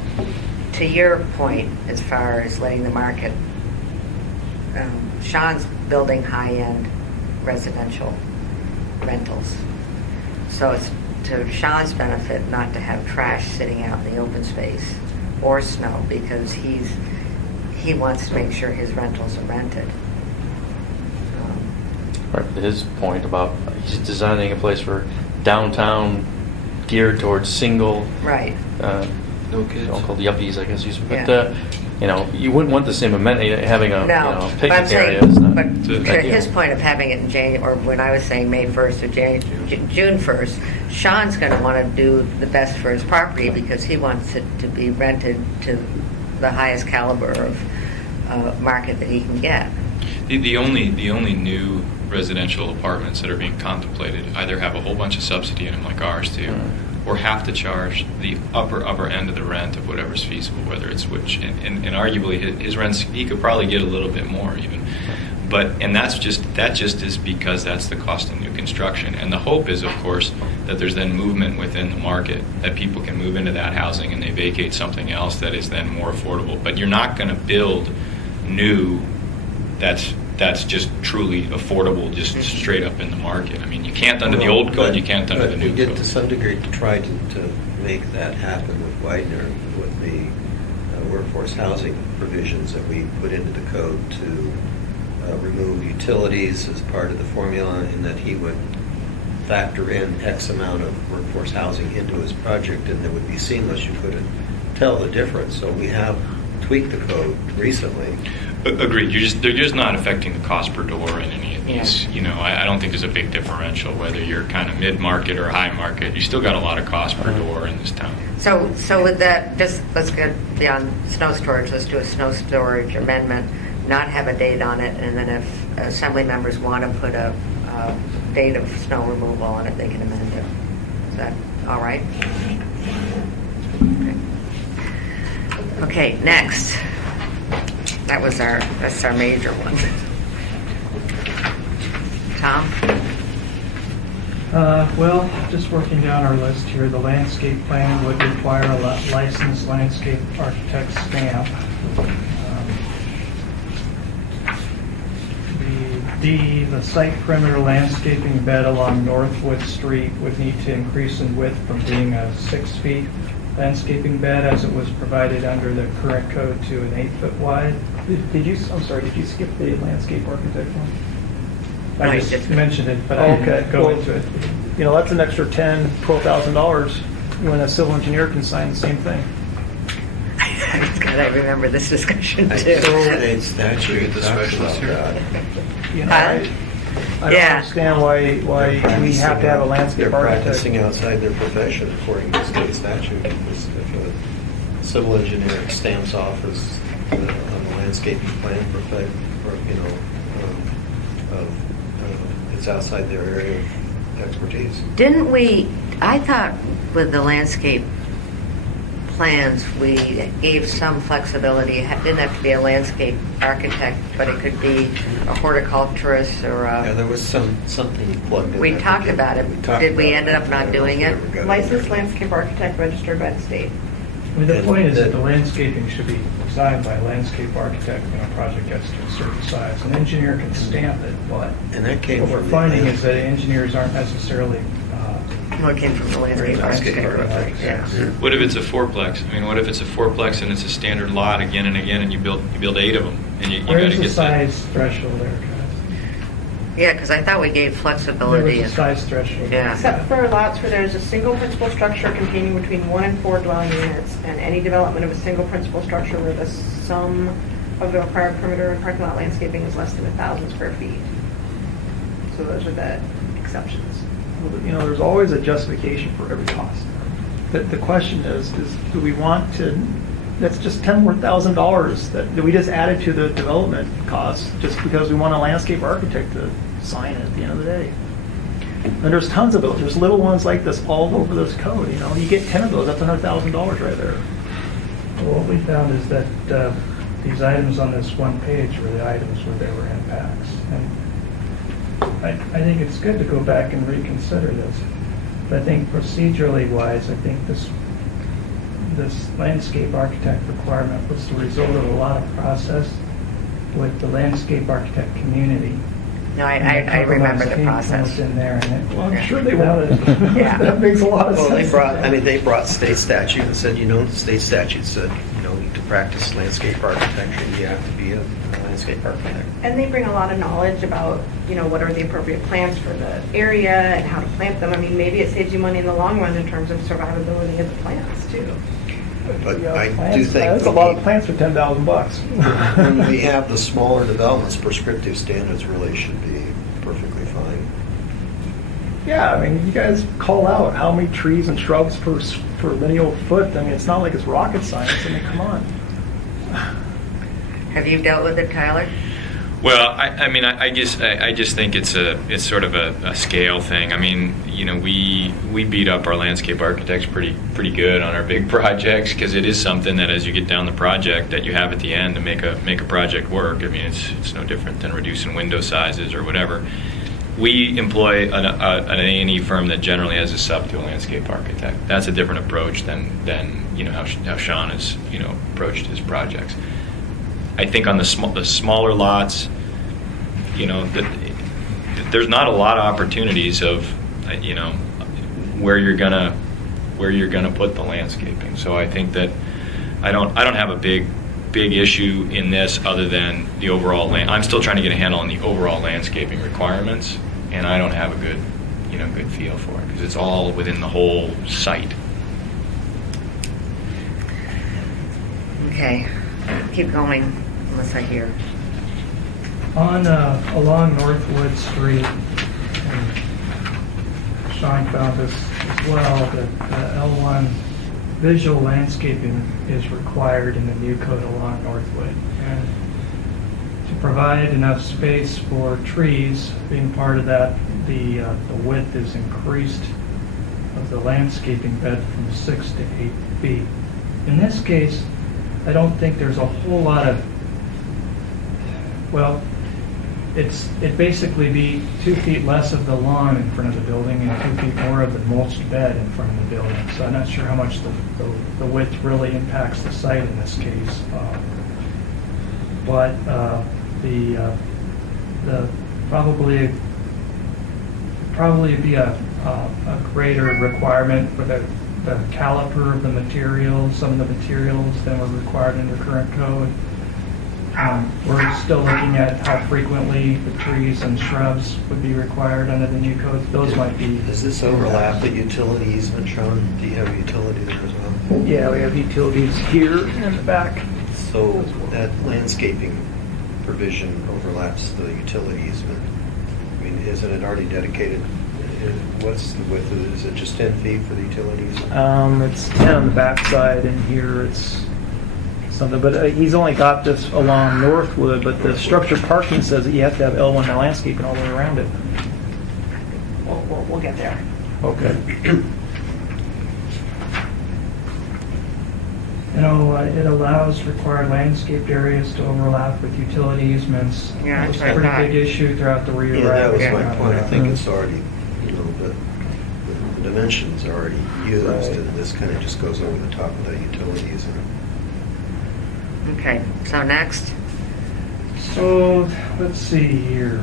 to your point, as far as letting the market, Sean's building high-end residential rentals. So it's to Sean's benefit not to have trash sitting out in the open space or snow because he wants to make sure his rentals are rented. Right, but his point about he's designing a place for downtown geared towards single, Right. No kids. don't call the yuppies, I guess. But Yeah. you wouldn't want the same amenity having a No, but I'm picnic saying, area. It's not but to ideal. his point of having it in January, or when I was saying May 1st or June 1st, Sean's going to want to do the best for his property because he wants it to be rented to the highest caliber of market that he can get. The only new residential apartments that are being contemplated either have a whole bunch of subsidy in them like ours do, or have to charge the upper end of the rent of whatever's feasible, whether it's and arguably his rents, he could probably get a little bit more even. And that just is because that's the cost of new construction. And the hope is, of course, that there's then movement within the market, that people can move into that housing and they vacate something else that is then more affordable. But you're not going to build new that's just truly affordable, just straight up in the market. I mean, you can't under the old code, you can't under the new code. We code. did to some degree to try to make that happen with Widener, with the workforce housing provisions that we put into the code to remove utilities as part of the formula, and that he would factor in X amount of workforce housing into his project, and it would be seamless. You couldn't tell the difference. So we have tweaked the code recently. Agreed. They're just not affecting the cost per door in any of these. I don't think there's a big differential whether you're kind of mid-market or high market. You still got a lot of cost per door in this town. So with that, let's get beyond snow storage. Let's do a snow storage amendment, not have a date on it, and then if assembly members want to put a date of snow removal on it, they can amend it. Is that all right? Okay, next. That's our major one. Tom? Well, just working down our list here, the landscape plan would require a licensed landscape architect stamp. The site perimeter landscaping bed along Northwood Street would need to increase in width from being a 6 feet landscaping bed as it was provided under the current code to an 8 foot wide. Did you skip the landscape architect one? No, I you just didn't. mentioned it, but I didn't go into it. That's an extra $10,000, $12,000 when a civil engineer can sign the same thing. God, I remember this discussion I too. state statute The talks specialist about here. that. I don't Yeah. understand why we have to have a landscape They're architect. practicing outside their profession according to state statute. If a civil engineer stamps off as on the landscaping plan, it's outside their area of expertise. Didn't we, I thought with the landscape plans, we gave some flexibility. It didn't have to be a landscape architect, but it could be a horticulturist or Yeah, there was something you plugged in. We there. talked about it. talked Did we about end up not I don't doing know it? if we ever got Licensed landscape architect registered by the state. I mean, the point is that the landscaping should be designed by a landscape architect when a project gets to a certain size. An engineer can stamp it, but And that came what from we're the- finding is that engineers aren't necessarily Looking from the landscape architect. Yeah. What if it's a fourplex? I mean, what if it's a fourplex and it's a standard lot again and again, and you build 8 of them, and you got to Where's get the size threshold there, guys? Yeah, because I thought we gave There flexibility. was a size threshold. Yeah. Except for lots where there's a single principal structure containing between 1 and 4 dwelling units, and any development of a single principal structure where the sum of the required perimeter and parking lot landscaping is less than 1,000 square feet. So those are the exceptions. Well, you know, there's always a justification for every cost. The question is do we want to, that's just $10,000 more that we just added to the development costs just because we want a landscape architect to sign it at the end of the day. And there's tons of those. There's little ones like this all over this code, you know. You get 10 of those, that's $100,000 right there. Well, what we found is that these items on this one page were the items where there were impacts. And I think it's good to go back and reconsider this. But I think procedurally wise, I think this landscape architect requirement was the result of a lot of process with the landscape architect community. No, I And a remember compromise the came process. in there, and it, Well, I'm Yeah. sure they wanted. Yeah. That makes a lot of Well, sense. they brought state statute and said, the state statute said, to practice landscape architecture, you have to be a landscape architect. And they bring a lot of knowledge about, what are the appropriate plants for the area and how to plant them. I mean, maybe it saves you money in the long run in terms of survivability of the plants too. But Yeah, I do plants, think that's a lot of plants for $10,000. when we have the smaller developments, prescriptive standards really should be perfectly fine. Yeah, I mean, you guys call out how many trees and shrubs per lineal foot. I mean, it's not like it's rocket science. I mean, come on. Have you dealt with it, Tyler? Well, I just think it's sort of a scale thing. I mean, we beat up our landscape architects pretty good on our big projects because it is something that as you get down the project that you have at the end to make a project work. I mean, it's no different than reducing window sizes or whatever. We employ an A&E firm that generally has a sub to a landscape architect. That's a different approach than how Sean has approached his projects. I think on the smaller lots, there's not a lot of opportunities of where you're gonna put the landscaping. So I think that I don't have a big issue in this other than the overall land. I'm still trying to get a handle on the overall landscaping requirements, and I don't have a good feel for it because it's all within the whole site. Okay, keep going unless I hear. On, along Northwood Street, and Sean found this as well, that L1 visual landscaping is required in the new code along Northwood. And to provide enough space for trees, being part of that, the width is increased of the landscaping bed from 6 to 8 feet. In this case, I don't think there's a whole lot of, well, it basically be 2 feet less of the lawn in front of the building and 2 feet more of the mulched bed in front of the building. So I'm not sure how much the width really impacts the site in this case. But the probably be a greater requirement for the caliper of the materials, some of the materials than were required in the current code. We're still looking at how frequently the trees and shrubs would be required under the new code. Those might be. Does this overlap the utility easement, Sean? Do you have a utility there as well? Yeah, we have utilities here in the back. So that landscaping provision overlaps the utility easement. I mean, isn't it already dedicated? What's the width of it? Is it just 10 feet for the utilities? It's 10 on the back side, and here it's something. But he's only got this along Northwood, but the structured parking says that you have to have L1 landscaping all the way around it. We'll get there. Okay. It allows required landscaped areas to overlap with utility easements. Yeah, It's that's a what I thought. pretty big issue throughout the rewrite. Yeah, that was Yeah. my point. I think it's already, the dimensions are already used, Right. and this kind of just goes over the top of the utilities. Okay, so next. So, let's see here.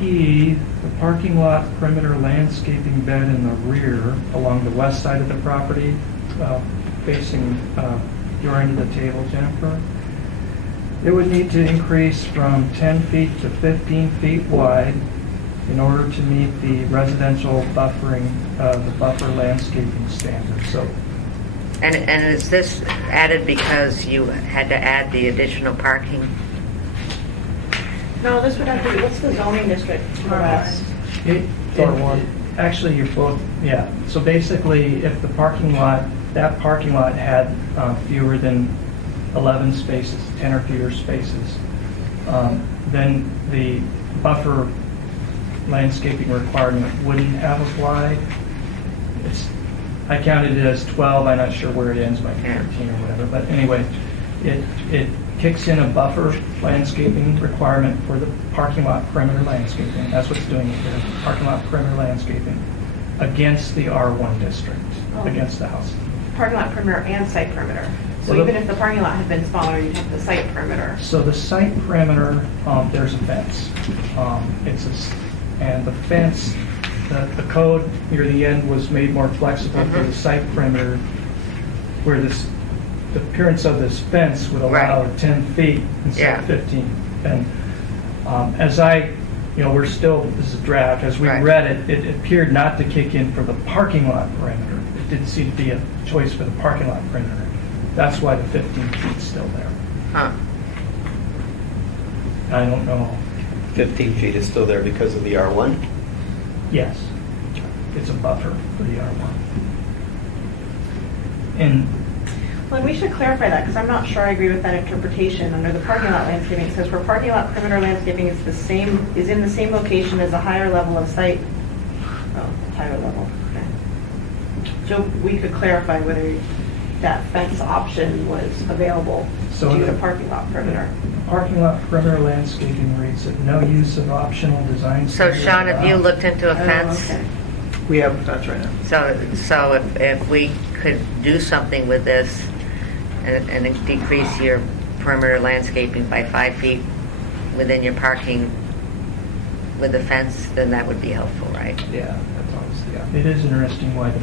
E, the parking lot perimeter landscaping bed in the rear along the west side of the property, facing your end of the table, Jennifer. It would need to increase from 10 feet to 15 feet wide in order to meet the residential buffering, the buffer landscaping standards. So And is this added because you had to add the additional parking? No, this would have to be, what's the zoning district to the west? Actually, you're both, yeah. So basically, if the parking lot, that parking lot had fewer than 11 spaces, 10 or fewer spaces, then the buffer landscaping requirement wouldn't have applied. I counted it as 12, I'm not sure where it ends, might be 13 or whatever, but anyway, it kicks in a buffer landscaping requirement for the parking lot perimeter landscaping. That's what's doing it here, parking lot perimeter landscaping against the R1 district, against the house. Parking lot perimeter and site perimeter. So Well, even if the parking lot had been smaller, you'd have the site perimeter. So the site perimeter, there's a fence. And the fence, the code near the end was made more flexible for the site perimeter, where the appearance of this fence would allow Right. 10 feet instead of Yeah. 15. And we're still, this is a draft, as we Right. read it, it appeared not to kick in for the parking lot perimeter. It didn't seem to be a choice for the parking lot perimeter. That's why the 15 feet's still there. Huh. I don't know. 15 feet is still there because of the R1? Yes, it's a buffer for the R1. And Well, we should clarify that, because I'm not sure I agree with that interpretation. Under the parking lot landscaping, it says where parking lot perimeter landscaping is in the same location as a higher level of site. Oh, higher level, okay. So we could clarify whether that fence option was available So due to the- parking lot perimeter. parking lot perimeter landscaping reads that no use of optional design. So standards Sean, have you allowed. looked into a Oh, fence? okay. We have a fence right now. So if we could do something with this and decrease your perimeter landscaping by 5 feet within your parking with the fence, then that would be helpful, right? Yeah, that's obviously, yeah. It is interesting why the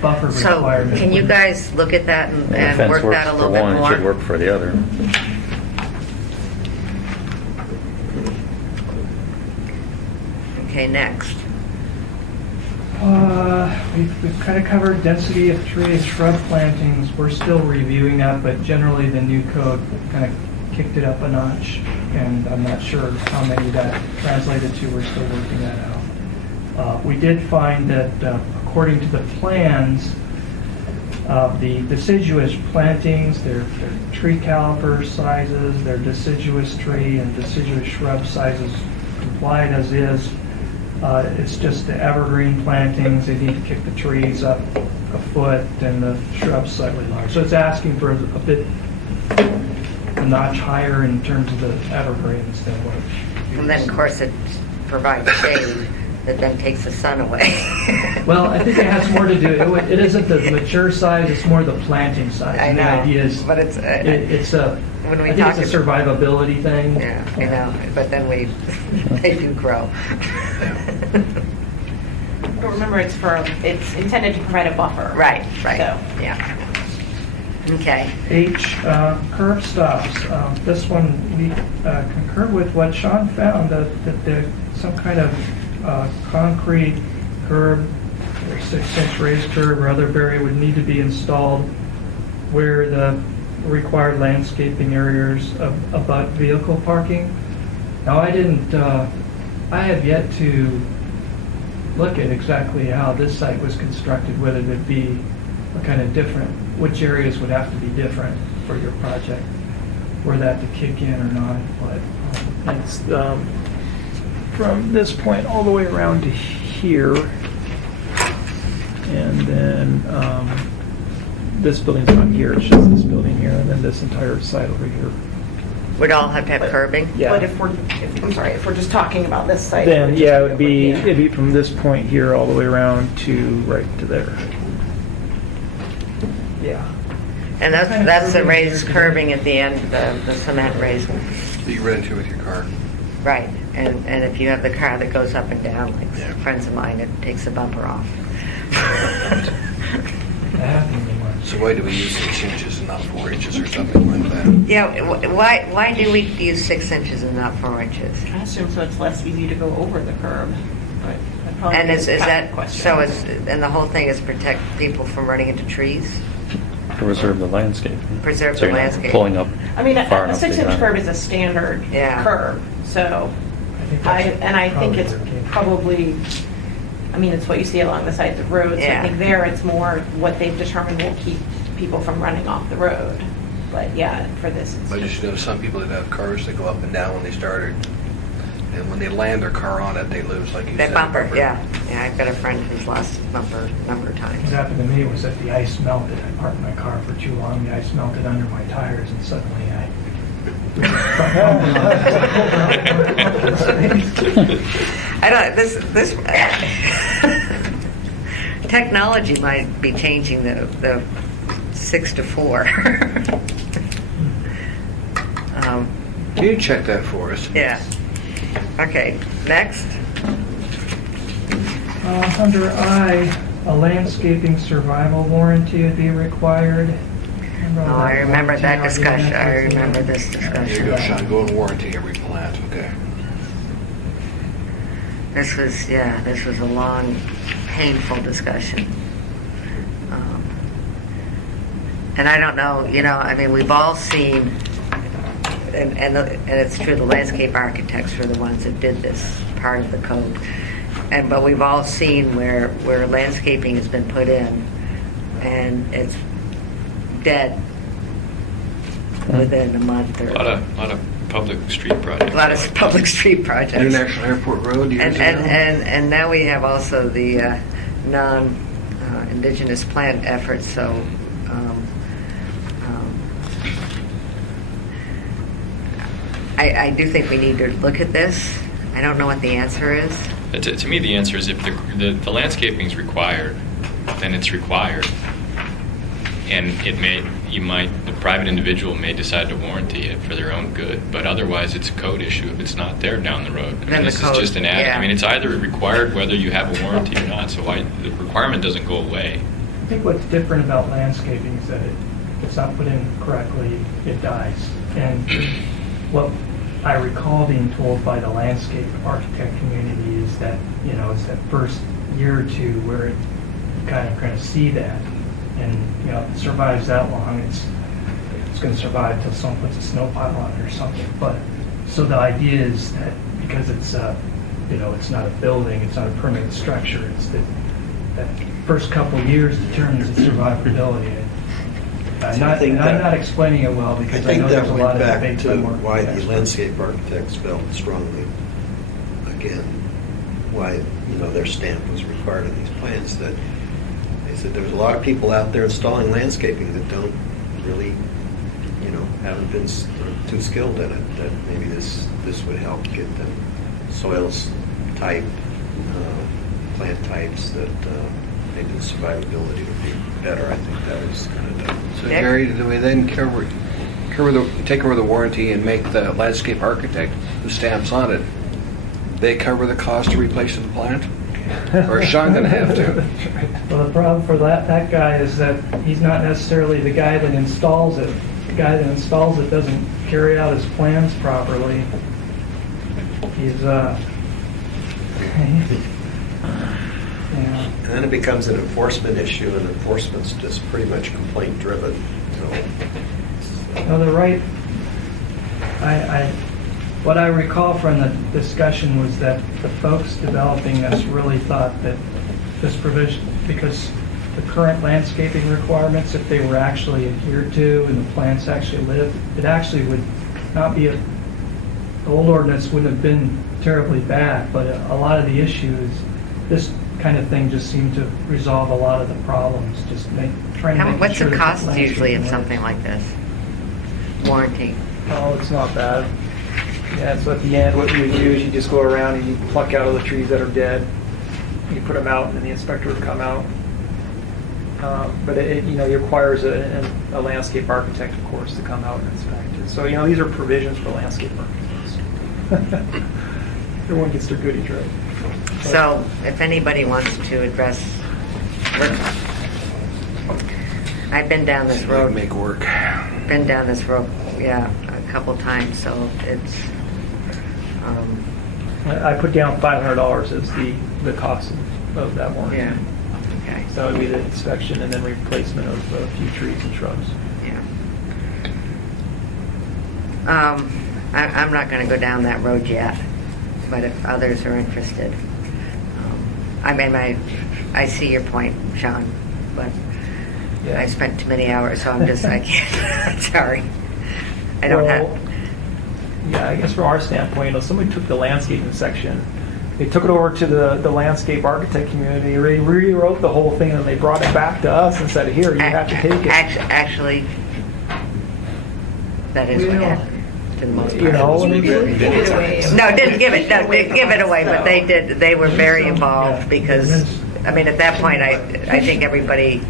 buffer So requirement. can you would- guys look at that Well, the and fence work works that a for little bit one, it should more? work for the other. Okay, next. We've kind of covered density of tree and shrub plantings. We're still reviewing that, but generally the new code kind of kicked it up a notch, and I'm not sure how many that translated to. We're still working that out. We did find that according to the plans, the deciduous plantings, their tree caliper sizes, their deciduous tree and deciduous shrub sizes complied as is. It's just the evergreen plantings, they need to kick the trees up a foot and the shrubs slightly larger. So it's asking for a notch higher in terms of the evergreens than what. And then, of course, it provides shade that then takes the sun away. Well, I think it has more to do, it isn't the mature size, it's more the planting size. I And the know, idea is, but it's, it's a, when we I think talk it's a survivability thing. Yeah, I know, but then they do grow. But remember, it's intended to provide a buffer. Right, right, So- yeah. Okay, H, curb stops. This one, we concur with what Sean found, that there's some kind of concrete curb or 6-inch raised curb or other barrier would need to be installed where the required landscaping areas abut vehicle parking. Now, I have yet to look at exactly how this site was constructed, whether it would be a kind of different, which areas would have to be different for your project, for that to kick in or not, but It's from this point all the way around to here. And then this building's not here, it's just this building here, and then this entire side over here. would all have to have curbing? Yeah. But if we're just talking about this site. Then, yeah, it'd be, Yeah. it'd be from this point here all the way around to right to there. Yeah. And What kind of that's the curbing is raised there? curbing at the end, the cement raised, That you ran into with your car. right. And if you have the car that goes up and down, like Yeah. friends of mine, it takes the bumper off. That happened to me once. So why do we use 6 inches and not 4 inches or something like that? Yeah, why do we use 6 inches and not 4 inches? I assume so it's less easy to go over the curb. But that probably And is a that, question. so is, and the whole thing is protect people from running into trees? Preserve the landscape. Preserve So the you're not landscape. Pulling up I mean, far a enough to 6-inch get curb on. is a standard Yeah. curb, so think I that's think probably it's okay. probably, I mean, it's what you see along the sides of roads. Yeah. I think there it's more what they've determined will keep people from running off the road. But yeah, for this, it's I just know some people that have cars that go up and down when they started. And when they land their car on it, they lose, like you That said. bumper, yeah. Yeah, I've got a friend who's lost his bumper a number of times. What happened to me was that the ice melted. I parked my car for too long, the ice melted under my tires, and suddenly I don't, this, technology might be changing the 6 to 4. Can you check that for us? Yeah. Okay, next. Under I, a landscaping survival warranty would be required. Oh, I remember that warranty discussion. I argument. remember this There you discussion. go, Sean, go and warranty every plant, okay. This was a long, painful discussion. And I don't know, I mean, we've all seen, and it's true, the landscape architects were the ones that did this part of the code. But we've all seen where landscaping has been put in and it's dead within a month or A lot of public street projects. a lot of public street projects. International Airport Road, years ago. And now we have also the non-indigenous plant efforts, so I do think we need to look at this. I don't know what the answer is. To me, the answer is if the landscaping is required, then it's required. And the private individual may decide to warranty it for their own good, but otherwise it's a code issue if it's not there down the road. I Then mean, the this code, is just an add. yeah. I mean, it's either required whether you have a warranty or not, so the requirement doesn't go away. I think what's different about landscaping is that if it's not put in correctly, it dies. And what I recall being told by the landscape architect community is that, it's that first year or two where you kind of see that. And, if it survives that long, it's going to survive till someone puts a snow pile on it or something. But, so the idea is that because it's, it's not a building, it's not a permanent structure, it's that first couple of years determines its survivability. I'm not explaining it well I because I think know that there's a lot went of back debate. to by more why the experts. landscape architects felt strongly, again, why, their stamp was required in these plans, that they said there's a lot of people out there installing landscaping that don't really, haven't been too skilled in it, that maybe this would help get the soils type, plant types that maybe the survivability would be better. I think that was kind of done. So Nick? Gary, do we then take over the warranty and make the landscape architect who stamps on it, they cover the cost of replacing the plant? Or is Sean going to have to? Well, the problem for that guy is that he's not necessarily the guy that installs it. The guy that installs it doesn't carry out his plans properly. He's, And then it becomes an enforcement issue, and enforcement's just pretty much complaint driven, No, the right, what I recall from the discussion was that the folks developing this really thought that this provision, because the current landscaping requirements, if they were actually adhered to and the plants actually lived, it actually would not be the old ordinance wouldn't have been terribly bad, but a lot of the issues, this kind of thing just seemed to resolve a lot of the problems, trying to make What's sure the that cost usually of landscaping something like this? Warranty. Oh, it's not bad. Yeah, so at the end, what you would do is you just go around and you pluck out all the trees that are dead. You put them out, and then the inspector would come out. But it requires a landscape architect, of course, to come out and inspect it. So, these are provisions for landscape architects. Everyone gets their goodies, right? So if anybody wants to address, I've been down this road. Make work. Been down this road, yeah, a couple times, so it's, I put down $500 as the cost of that warranty. yeah, okay, So that would be the inspection and then replacement of a few trees and shrubs. yeah. I'm not gonna go down that road yet, but if others are interested. I mean, I see your point, Sean, but Yeah. I spent too many hours, so I'm just, I can't, sorry. I don't Well, have, Yeah, I guess from our standpoint, somebody took the landscaping section, they took it over to the landscape architect community, rewrote the whole thing, and they brought it back to us and said, here, you have to take it. Actually, that is what happened, to the most part. You know, and No, didn't give it away, but they were very involved because, I mean, at that point, I think everybody,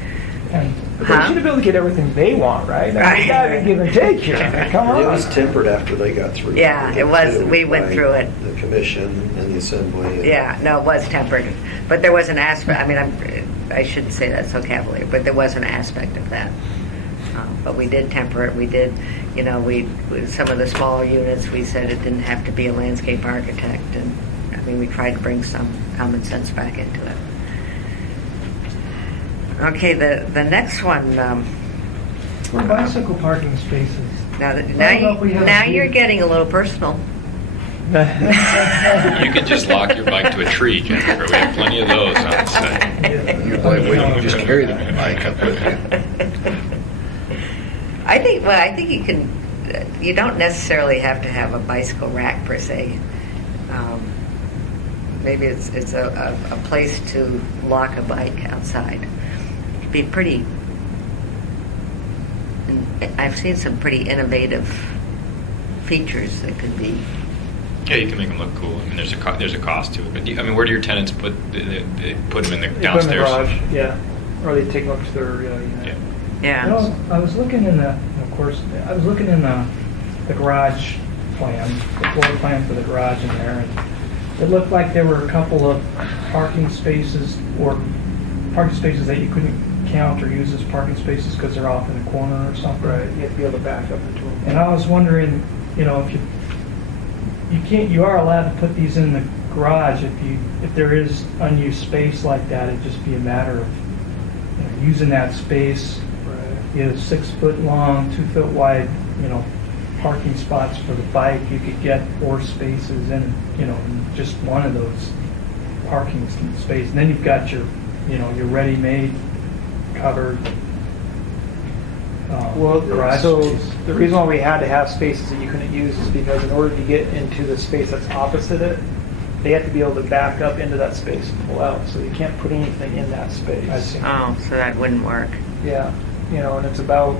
But they should be able to get everything they want, right? I mean, you gotta give and take here. Come It was on. tempered after they got through. Yeah, it was. We went By through it. The commission and the assembly. yeah, no, it was tempered. But there was an aspect, I mean, I shouldn't say that so cavalier, but there was an aspect of that. But we did temper it, we did, you know, some of the smaller units, we said it didn't have to be a landscape architect, and, I mean, we tried to bring some common sense back into it. Okay, the next one, For bicycle parking spaces, now you're getting a little personal. You could just lock your bike to a tree, Jennifer. We have plenty of those on site. You're lightweight, you just carry the bike up with you. I think you can, you don't necessarily have to have a bicycle rack per se. Maybe it's a place to lock a bike outside. It'd be pretty, and I've seen some pretty innovative features that could be, Yeah, you can make them look cool. I mean, there's a cost to it. But I mean, where do your tenants put they put them in the They put 'em in downstairs? the garage, yeah. Or they take them up to their unit. Yeah. yeah. You know, I was looking in the garage plan, the floor plan for the garage in there, and it looked like there were a couple of parking spaces that you couldn't count or use as parking spaces because they're off in the corner or something. Right, you have to be able to back up into them. And I was wondering, you know, if you are allowed to put these in the garage, if there is unused space like that, it'd just be a matter of, you know, using that space. You know, 6 foot long, 2 foot wide, you know, parking spots for the bike. You could get 4 spaces in, you know, in just one of those parking spaces. And then you've got your, you know, your ready-made covered garage So space. the reason why we had to have spaces that you couldn't use is because in order to get into the space that's opposite it, they have to be able to back up into that space and pull out. So you can't put anything in that space. I see. Oh, so that wouldn't work. Yeah, you know, and it's about,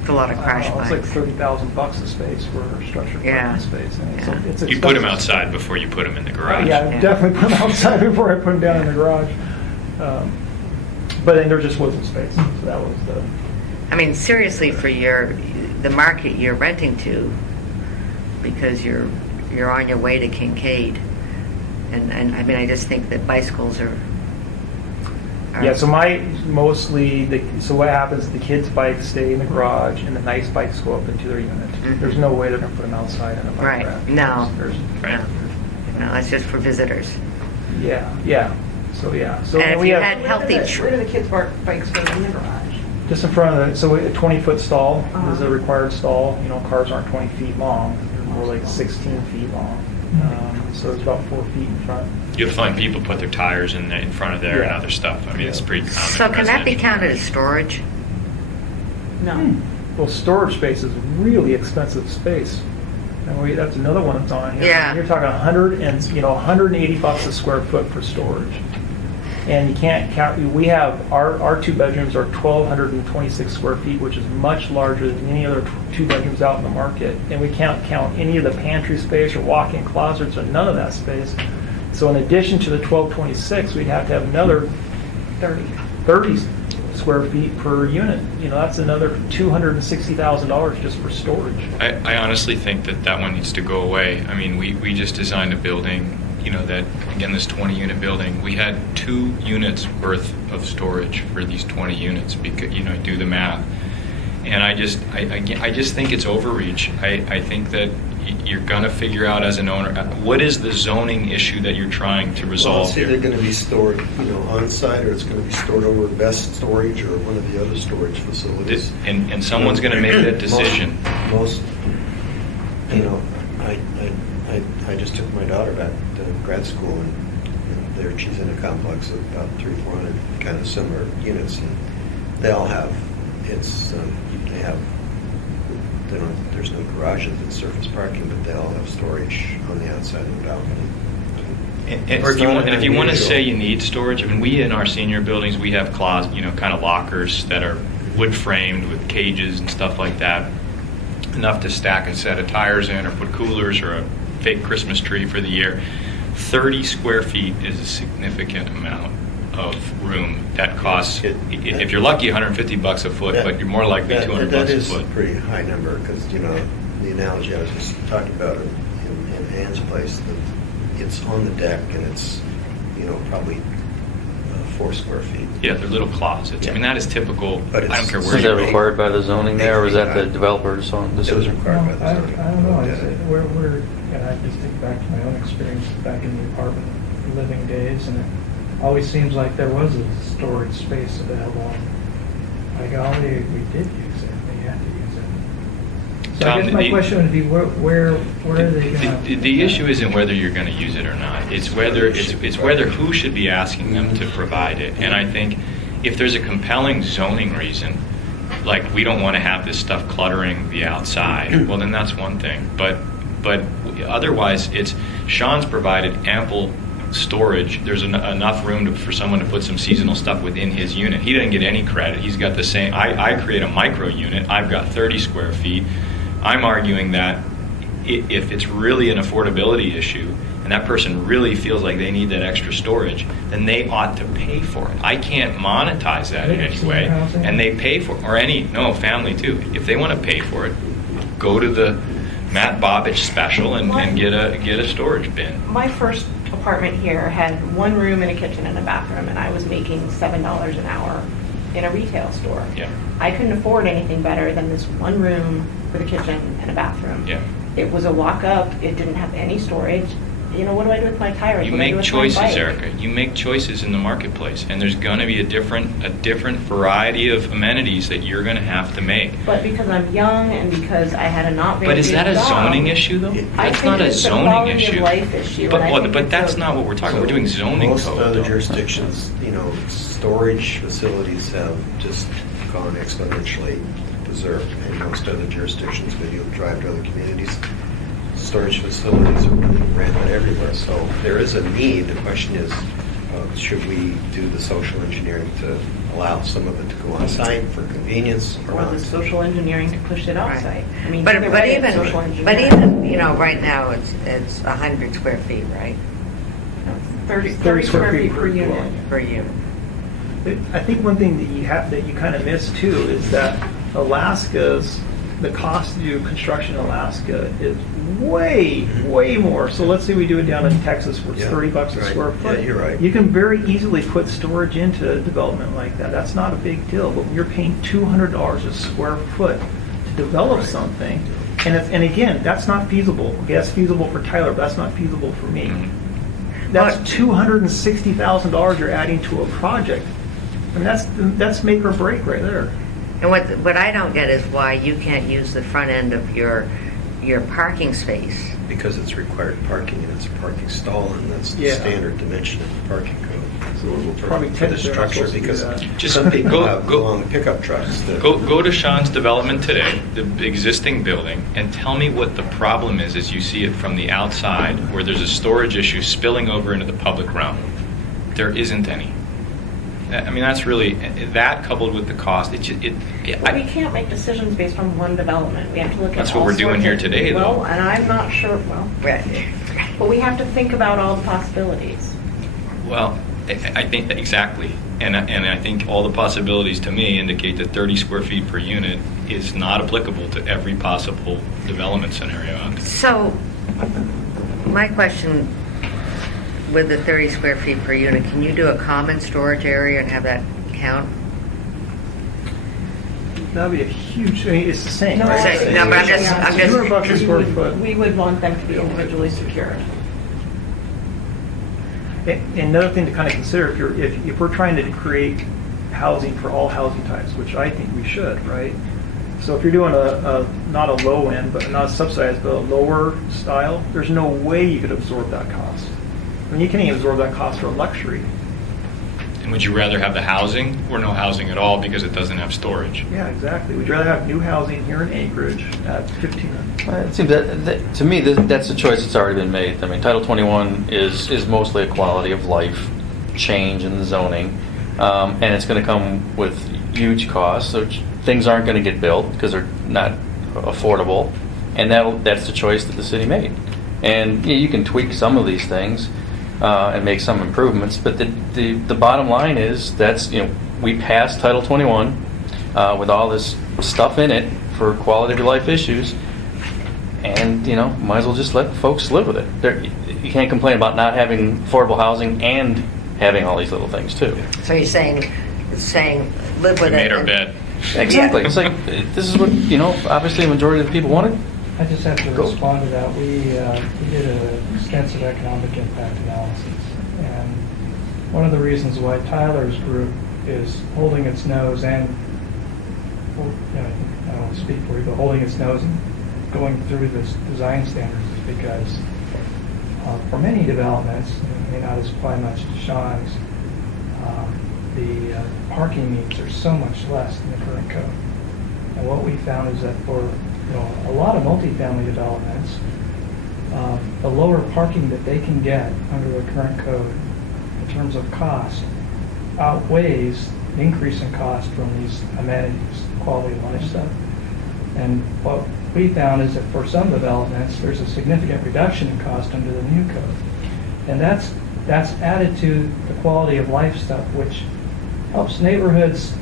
It's a lot of crash it's like bikes. $30,000 a space for structured Yeah. parking space. And Yeah. it's You put them expensive. outside before you put them in the garage. Yeah, Yeah. definitely put them outside before I put them down in the garage. But then there just wasn't space, so that was the, I mean, seriously, for the market you're renting to, because you're on your way to Kincaid, and I mean, I just think that bicycles are. yeah, so so what happens, the kids' bikes stay in the garage and the nice bikes go up into their unit. Mhm. There's no way they're gonna put them outside in a bike Right, rack. no. There's- Right. No, that's just for visitors. Yeah, so yeah. So And if we you have, had healthy, Where do the kids' bikes go in the garage? just in front of it, so a 20-foot stall is a Uh-huh. required stall. You know, cars aren't 20 feet long, they're more like 16 feet long. So it's about 4 feet in front. You'll find people put their tires in front of there and Yeah. other stuff. I mean, it's pretty common. so can that be residential. counted as storage? No. Well, storage space is really expensive space. And that's another one that's on here. Yeah. You're talking $180 a square foot for storage. And you can't count, we have, our 2 bedrooms are 1,226 square feet, which is much larger than any other 2 bedrooms out in the market. And we can't count any of the pantry space or walk-in closets or none of that space. So in addition to the 1,226, we'd have to have another 30 square feet per unit. You know, that's another $260,000 just for storage. I honestly think that that one needs to go away. I mean, we just designed a building, you know, that, again, this 20-unit building, we had 2 units worth of storage for these 20 units, because, you know, do the math. And I just think it's overreach. I think that you're gonna figure out as an owner, what is the zoning issue that you're trying to Well, resolve it's either here? going to be stored, on-site, or it's going to be stored over at Best Storage or one of the other storage facilities. And someone's gonna make that decision. Most, I just took my daughter back to grad school, and there she's in a complex of about 300-400 kind of similar units, and they all have, there's no garages and surface parking, but they all have storage on the outside of the balcony. And It's if you not want, and if you want to unusual. say you need storage, I mean, we in our senior buildings, we have kind of lockers that are wood framed with cages and stuff like that, enough to stack a set of tires in, or put coolers, or a fake Christmas tree for the year. 30 square feet is a significant amount of room that costs, if you're lucky, $150 a foot, but you're more likely $200 That a is a foot. pretty high number, because, the analogy I was just talking about in Ann's place, that it's on the deck and it's, probably 4 square feet. Yeah, they're little closets. I mean, that is typical. But I don't care Is where that you're. required by the zoning there, or is that the developer's own It was decision? required by the I zoning. don't know, we're, and I just think back to my own experience back in the apartment living days, and it always seems like there was a storage space available. By golly, we did use it, we had to use it. So I Tom, guess my question would be, where are they gonna? The issue isn't whether you're going to use it or not. It's whether who should be asking them to provide it. And I think if there's a compelling zoning reason, like we don't want to have this stuff cluttering the outside, well, then that's one thing. But otherwise, Sean's provided ample storage. There's enough room for someone to put some seasonal stuff within his unit. He didn't get any credit. He's got the same. I create a micro unit. I've got 30 square feet. I'm arguing that if it's really an affordability issue and that person really feels like they need that extra storage, then they ought to pay for it. I can't monetize that in any way, and they pay for it. Or family too. If they want to pay for it, go to the Matt Bobich special and get a storage bin. My first apartment here had 1 room and a kitchen and a bathroom, and I was making $7 an hour in a retail store. Yeah. I couldn't afford anything better than this 1 room with a kitchen and a bathroom. Yeah. It was a walk-up. It didn't have any storage. What do I do with my tires? You What do I do make with my choices, bike? Erica. You make choices in the marketplace, and there's going to be a different variety of amenities that you're going to have to make. But because I'm young and because I had a not very But is good that a job, zoning issue, though? I That's think not a it's zoning quality of issue. life issue, and I think But it's that's a- not what we're talking. We're doing zoning Most code. other though. jurisdictions, storage facilities have just gone exponentially preserved. And most other jurisdictions, when you drive to other communities, storage facilities are running rampant everywhere. So there is a need. The question is, should we do the social engineering to allow some of it to go on site for convenience or Or not? the social engineering to push it Right. offsite. I mean, But either way, it's even, social but engineering. even, right now, it's 100 square feet, right, 30 square feet per unit. per unit. I think one thing that you kind of miss too is that the cost to do construction in Alaska is way more. So let's say we do it down in Texas where it's Yeah, $30 a right. square foot. Yeah, you're right. You can very easily put storage into a development like that. That's not a big deal. But when you're paying $200 a square foot to develop Right. something, and again, that's not feasible. Okay, that's feasible for Tyler, but that's not feasible for me. Mhm. That's But- $260,000 you're adding to a project. And that's make or break right there. And what I don't get is why you can't use the front end of your parking space. Because it's required parking and it's a parking stall, and that's the Yeah. standard dimension of the parking code. So we'll For- probably for the technically not structure, supposed to do because that. Just some people go- have go- long pickup trucks that. Go to Sean's development today, the existing building, and tell me what the problem is as you see it from the outside, where there's a storage issue spilling over into the public realm. There isn't any. I mean, that's really, that coupled with the cost, But we can't make decisions based on one development. We have to look at That's what all we're doing sorts here of- today, though. Well, and I'm not sure, Right. but we have to think about all the possibilities. well, I think, exactly. And I think all the possibilities to me indicate that 30 square feet per unit is not applicable to every possible development scenario out there. So, my question with the 30 square feet per unit, can you do a common storage area and have that count? That'd be a huge, I mean, it's the same, No, right? Same. No, but I'm just- $200 a square foot. We would want them to be individually secured. And another thing to kind of consider, if we're trying to create housing for all housing types, which I think we should, right? So if you're doing not a low end, but not a subsidized, but a lower style, there's no way you could absorb that cost. I mean, you can't even absorb that cost for a luxury. And would you rather have the housing or no housing at all because it doesn't have storage? Yeah, exactly. Would you rather have new housing here in Anchorage at 1,500? It seems that to me, that's a choice that's already been made. I mean, Title 21 is mostly a quality of life change in the zoning, and it's going to come with huge costs. So things aren't going to get built because they're not affordable, and that's the choice that the city made. And you can tweak some of these things and make some improvements, but the bottom line is we passed Title 21 with all this stuff in it for quality of life issues, and might as well just let folks live with it. You can't complain about not having affordable housing and having all these little things too. So you're saying live with We it. made our and- bed. Exactly. It's like this is what obviously the majority of the people wanted. I just have to respond to that. We did an extensive economic impact analysis, and one of the reasons why Tyler's group is holding its nose and, I don't want to speak for you, but holding its nose and going through this design standards is because for many developments, it may not apply much to Sean's, the parking needs are so much less than the current code. And what we found is that for a lot of multifamily developments, the lower parking that they can get under the current code in terms of cost outweighs the increase in cost from these amenities, quality of life stuff. And what we found is that for some developments, there's a significant reduction in cost under the new code. And that's added to the quality of life stuff, which helps neighborhoods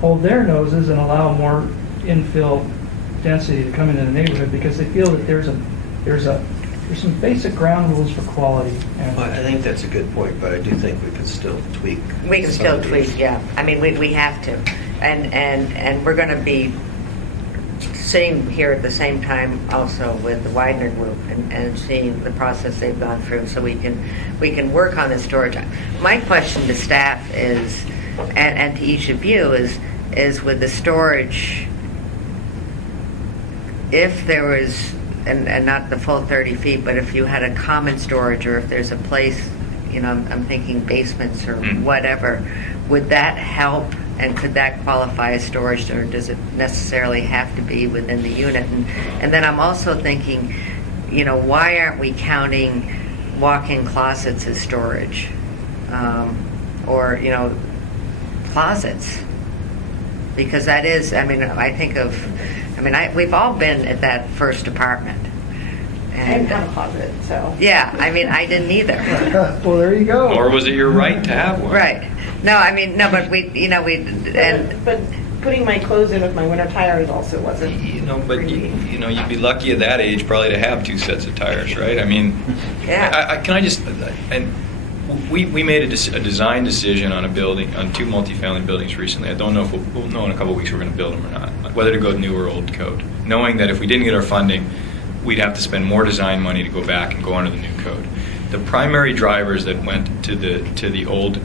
hold their noses and allow more infill density to come into the neighborhood because they feel that there's some basic ground rules for quality. And Well, I think that's a good point, but I do think we could still tweak. We can some still of these. tweak, yeah. I mean, we have to. And we're going to be sitting here at the same time also with the Widener Group and seeing the process they've gone through so we can work on the storage. My question to staff is, and to each of you is with the storage, if there was, and not the full 30 feet, but if you had a common storage or if there's a place, I'm thinking basements or whatever, would that help and could that qualify as storage or does it necessarily have to be within the unit? And then I'm also thinking, why aren't we counting walk-in closets as storage? Or, closets? Because that is, we've all been at that first apartment. I didn't have a closet, so. Yeah, I didn't either. Well, there you go. Or was it your right to have one? Right. No, but and But putting my clothes in with my winter tires also wasn't. But you'd be lucky at that age probably to have two sets of tires, right? Yeah. Can I just, and we made a design decision on a building, on two multifamily buildings recently. I don't know if we'll know in a couple of weeks if we're going to build them or not, whether to go new or old code, knowing that if we didn't get our funding, we'd have to spend more design money to go back and go under the new code. The primary drivers that went to the old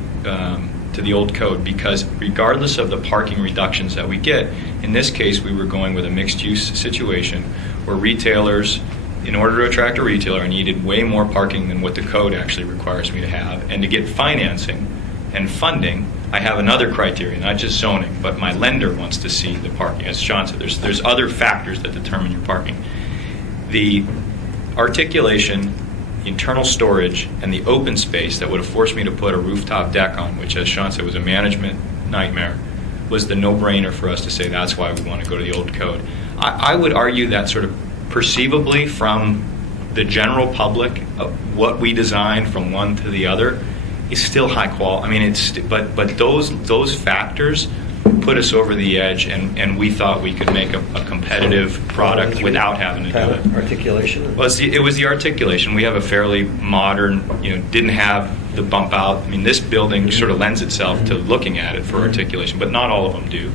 code, because regardless of the parking reductions that we get, in this case we were going with a mixed-use situation where retailers, in order to attract a retailer, I needed way more parking than what the code actually requires me to have. And to get financing and funding, I have another criteria, not just zoning, but my lender wants to see the parking. As Sean said, there's other factors that determine your parking. The articulation, internal storage, and the open space that would have forced me to put a rooftop deck on, which, as Sean said, was a management nightmare, was the no-brainer for us to say that's why we want to go to the old code. I would argue that sort of perceivably from the general public, what we designed from one to the other it's still high quality. I mean, but those factors put us over the edge, and we thought we could make a competitive product without having to do it. Articulation? Well, it was the articulation. We have a fairly modern, didn't have the bump out. I mean, this building sort of lends itself to looking at it for articulation, but not all of them do.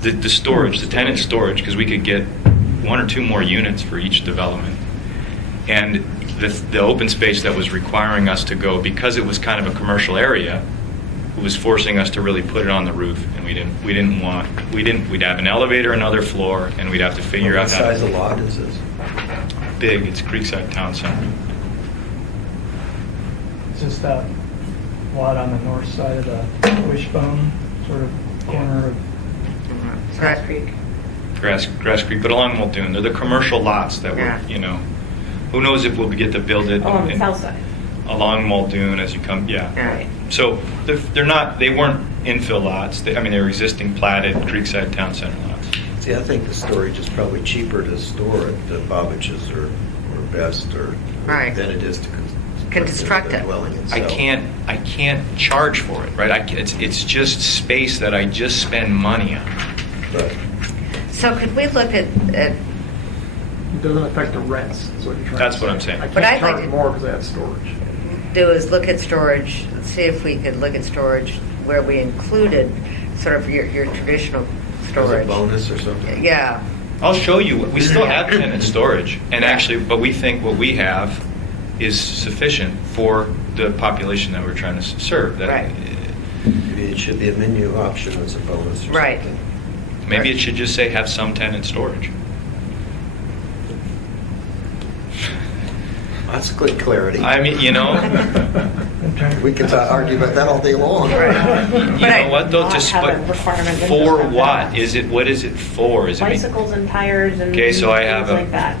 The storage, the tenant storage, because we could get 1 or 2 more units for each development. And the open space that was requiring us to go, because it was kind of a commercial area, it was forcing us to really put it on the roof, and we'd have an elevator another floor, and we'd have to figure out What how size of lot is this? big. It's Creekside Town Center. It's just that lot on the north side of the Wishbone, sort of corner of, Grass Creek. Grass Creek, but along Muldoon. They're the commercial lots that Yeah. were, who knows if we'll get to build it. Oh, on the in- south side. Along Muldoon as you come, yeah. Yeah. So they weren't infill lots. They were existing platted Creekside Town Center lots. See, I think the storage is probably cheaper to store at the Bobbich's or Best Right. than it is to Construct the it. dwelling I itself. can't charge for it, right? It's just space that I just spend money on. But So could we look at It doesn't affect the rents, is what you're trying to say. That's what I'm saying. I But can't I'd like charge to- more because I have storage. do is look at storage, see if we could look at storage where we included sort of your traditional as a storage. bonus or something. Yeah, I'll show you. We still have tenant storage, and actually, but we think what we have is sufficient for the population that we're trying to serve. That- Right. Maybe it should be a menu option as a bonus or Right. something. Maybe it should just say have some tenant storage. That's good clarity. I mean, I'm trying to. We could argue about that all day long. you know what though? Not Just have a but requirement that for doesn't have what that. is it? What is it for? Is it Bicycles and tires and Okay, so I have things a- like that,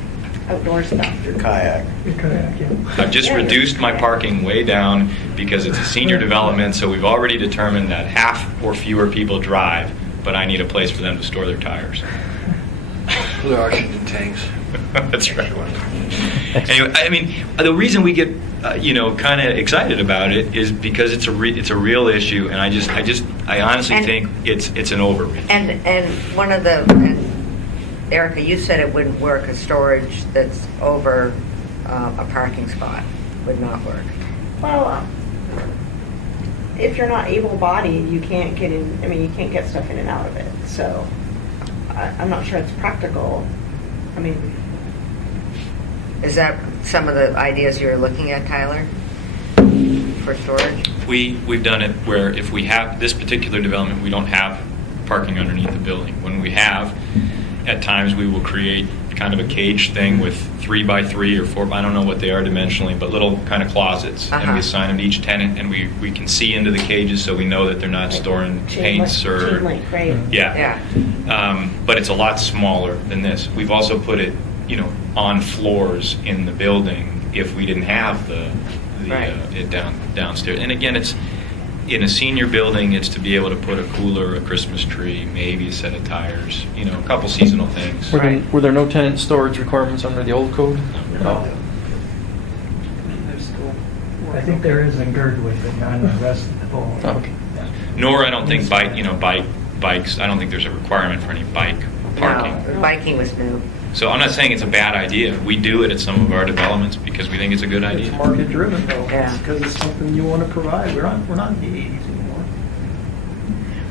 outdoor stuff. Your kayak. Your kayak, yeah. I've just Yeah. reduced my parking way down because it's a senior development, so we've already determined that half or fewer people drive, but I need a place for them to store their tires. The oxygen tanks. That's right. Anyway, I mean, the reason we get, kind of excited about it is because it's a real issue, and I honestly And- think it's an overreach. and one of and Erica, you said it wouldn't work, a storage that's over a parking spot would not work. Well, if you're not able-bodied, you can't get in, you can't get stuff in and out of it, so I'm not sure it's practical. I mean, Is that some of the ideas you're looking at, Tyler, for storage? We've done it where if we have this particular development, we don't have parking underneath the building. When we have, at times we will create kind of a cage thing with 3x3 or 4, I don't know what they are dimensionally, but little kind of closets. And Uh-huh. we assign them to each tenant, and we can see into the cages so we know that they're not storing paints or... chain link, right? Yeah. But it's a lot smaller than this. We've also put it, on floors in the building if we didn't have Right. it downstairs. And again, it's in a senior building. It's to be able to put a cooler, a Christmas tree, maybe a set of tires. A couple seasonal things. Were there no tenant storage requirements under the old code? No. There's still, I think there is in Girdwood, but not in the rest of the bowl. Okay. Nor I don't think bikes. I don't think there's a requirement for any bike parking. No, biking was new. So I'm not saying it's a bad idea. We do it at some of our developments because we think it's a good It's idea. market driven though. Yeah. Because it's something you want to provide. We're not in the 80s anymore.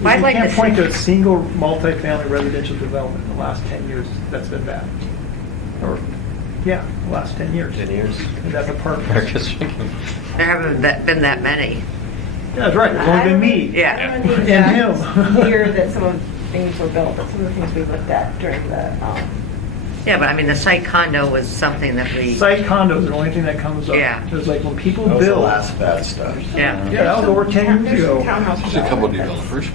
Well, I'd You like can't to point see- to a single multifamily residential development in the last 10 years that's been bad. Or, yeah, the last 10 years. 10 years. And that's apartments. Marcus, you can- There haven't been that many. Yeah, that's right. There's only been me. Yeah. I don't know the And exact him. year that some of the things were built, but some of the things we looked at during the, Yeah, but I mean, the site condo was something that we, Site condos are the only thing that comes up. Yeah. It's like when people That was the build. last bad stuff. yeah. Yeah, that was over 10 years ago. There's a couple of developers.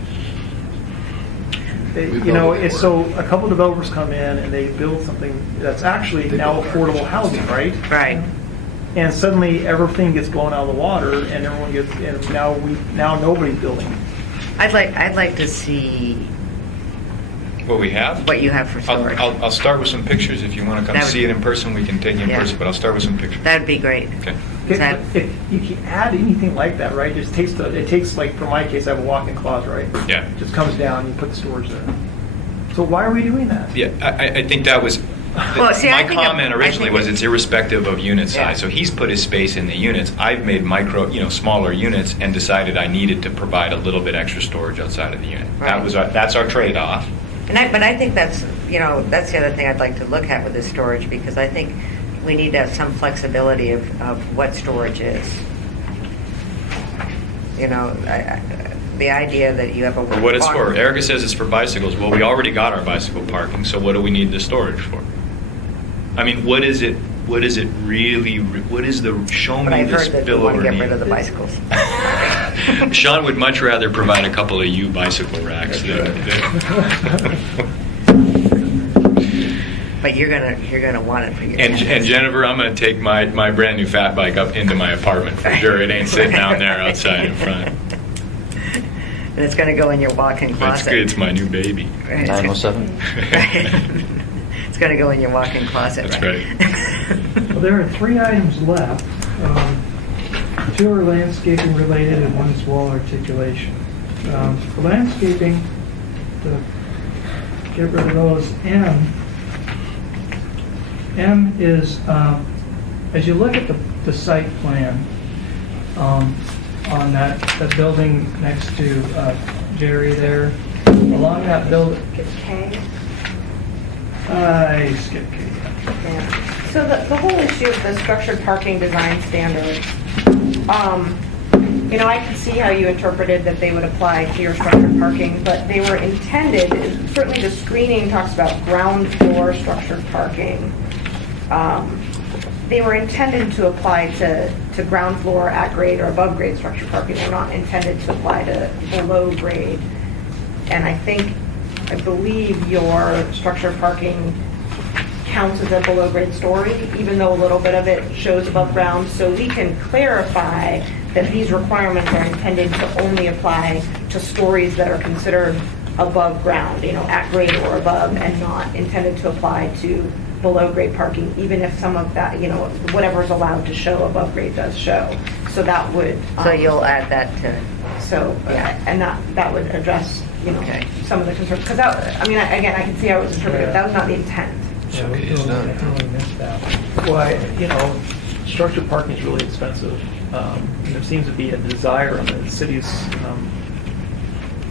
They- We You know, build it it's so, a couple developers come in and they build something that's actually They now build affordable housing, right? Right. And suddenly everything gets blown out of the water and everyone gets, and now nobody's building. I'd like to see What we have? what you have for storage. I'll start with some pictures. If you want to come That would- see it in person, we can take you in Yeah. person, but I'll start with some pictures. That'd be great. Okay. Is that- If you can add anything like that, right, it takes like, for my case, I have a walk-in closet, right? Yeah. It just comes down, you put the storage there. So why are we doing that? Yeah, I think that was, Well, see, I my think comment I originally think was it's irrespective of unit Yeah. size. So he's put his space in the units. I've made smaller units and decided I needed to provide a little bit extra storage outside of the unit. Right. That's our trade-off. But I think that's the other thing I'd like to look at with this storage, because I think we need to have some flexibility of what storage is. The idea that you have a... Or what it's for. Erica says it's for bicycles. Well, we already got our bicycle parking, so what do we need the storage for? I mean, what is it really, show But me I've this heard that we bill want over to get rid need. of the bicycles. Sean would much rather provide a couple of U bicycle racks than... But you're gonna want it for your... And tenants. Jennifer, I'm going to take my brand new fat bike up into my apartment for sure. It ain't sitting down there outside in front. And it's gonna go in your walk-in That's closet. good. It's my new baby. Right, 907? It's gonna go in your walk-in closet, That's right? Well, there are 3 items left. 2 are landscaping related and 1 is wall articulation. For landscaping, to get rid of those, M is, as you look at the site plan, on that building next to Jerry there, along that building, K. I skipped K. Yeah. So the whole issue of the structured parking design standards, I can see how you interpreted that they would apply to your structured parking, but they were intended, certainly the screening talks about ground floor structured parking. They were intended to apply to ground floor, at grade, or above grade structured parking. They're not intended to apply to below grade. And I believe your structured parking counts as a below grade story, even though a little bit of it shows above ground. So we can clarify that these requirements are intended to only apply to stories that are considered above ground, at grade or above, and not intended to apply to below grade parking, even if some of that, whatever is allowed to show above grade does show. So that would. So you'll add that to... So, yeah, and that would address, Okay. some of the concerns. Because again, I can see how it was interpreted. That was not the intent. Yeah, we totally missed that. Well, structured parking is really expensive. And there seems to be a desire on the city's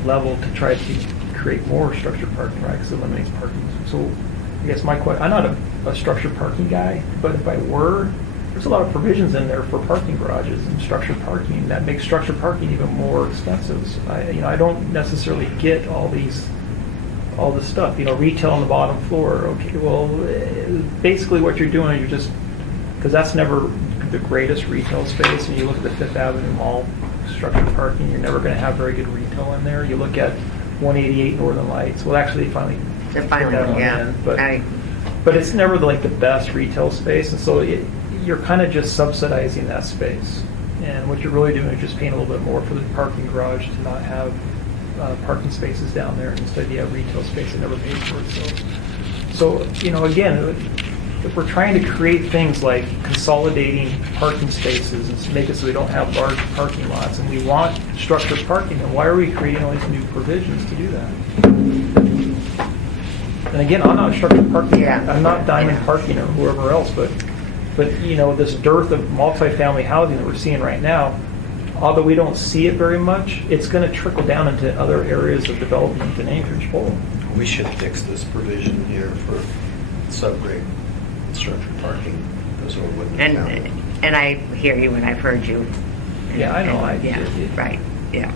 level to try to create more structured parking, right, because it eliminates parking. So I guess my question, I'm not a structured parking guy, but if I were, there's a lot of provisions in there for parking garages and structured parking that makes structured parking even more expensive. So I don't necessarily get all this stuff, retail on the bottom floor. Okay, well, basically what you're doing, you're just, because that's never the greatest retail space, and you look at the Fifth Avenue Mall structured parking, you're never going to have very good retail in there. You look at 188 Northern Lights, well, actually, they finally They're finally, put that one yeah. in, but it's never like the best retail space, and so you're kind of just subsidizing that space. And what you're really doing is just paying a little bit more for the parking garage to not have parking spaces down there. Instead, you have retail space that never paid for it. So again, if we're trying to create things like consolidating parking spaces and make it so we don't have large parking lots, and we want structured parking, then why are we creating all these new provisions to do that? And again, I'm not a structured parking. Yeah. I'm not Diamond Parking or whoever else, but this dearth of multifamily housing that we're seeing right now, although we don't see it very much, it's going to trickle down into other areas of development in Anchorage Bowl. We should fix this provision here for subgrade structured parking, because we wouldn't have found it. And I hear you and I've heard you. Yeah, I know. Yeah, right, yeah.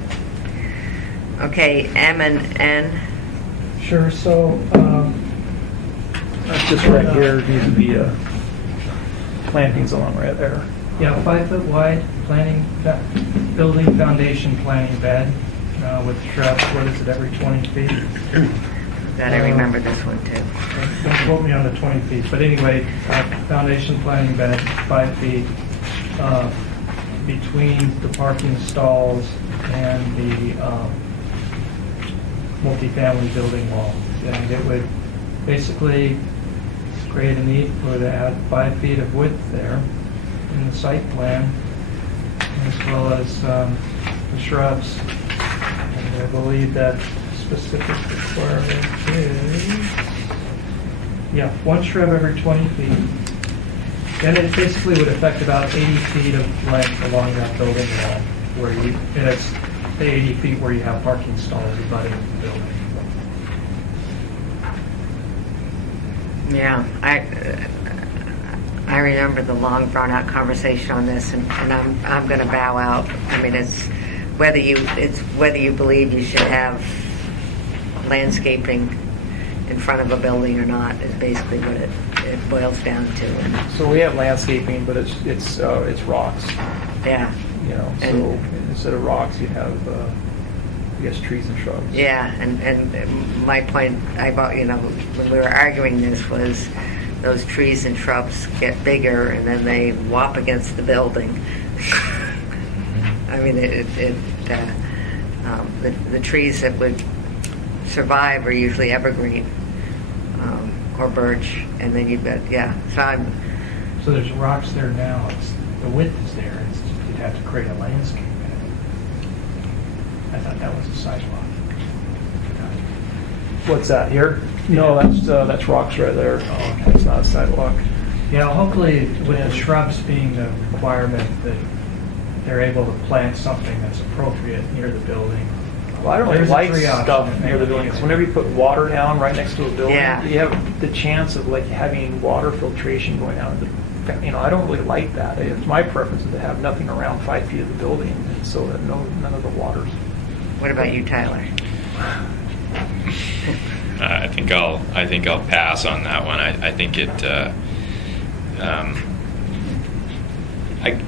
Okay, M and N. Sure, so, That's just right here, needs to be a plantings along right there. yeah, 5 foot wide building foundation planting bed with shrubs, what is it, every 20 feet? Gotta remember this one too. Don't quote me on the 20 feet, but anyway, foundation planting bed, 5 feet between the parking stalls and the multifamily building wall. And it would basically create a need for to add 5 feet of width there. in the site plan, as well as the shrubs. And I believe that specific requirement is, yeah, 1 shrub every 20 feet. And it basically would affect about 80 feet of length along that building wall, where you, and it's the 80 feet where you have parking stalls abutting the building. Yeah, I remember the long drawn-out conversation on this, and I'm going to bow out. I mean, it's whether you believe you should have landscaping in front of a building or not is basically what it boils down to. And, So we have landscaping, but it's rocks, yeah, you know, so And- instead of rocks, you'd have, I guess, trees and shrubs. yeah, and my point, when we were arguing this was those trees and shrubs get bigger and then they whop against the building. I mean, the trees that would survive are usually evergreen or birch, and then you've got, So there's rocks there now, the width is there, you'd have to create a landscape in it. I thought that was a sidewalk. What's that, here? No, that's rocks right there. Oh, okay. It's not a sidewalk. Yeah, hopefully with the shrubs being the requirement that they're able to plant something that's appropriate near the building. Well, I don't really There's a like tree option stuff if near the building. anything. So whenever you put water down right next to a building, Yeah. you have the chance of like having water filtration going out. I don't really like that. It's my preference is to have nothing around 5 feet of the building, and so that none of the water's. What about you, Tyler? I think I'll pass on that one. I think it.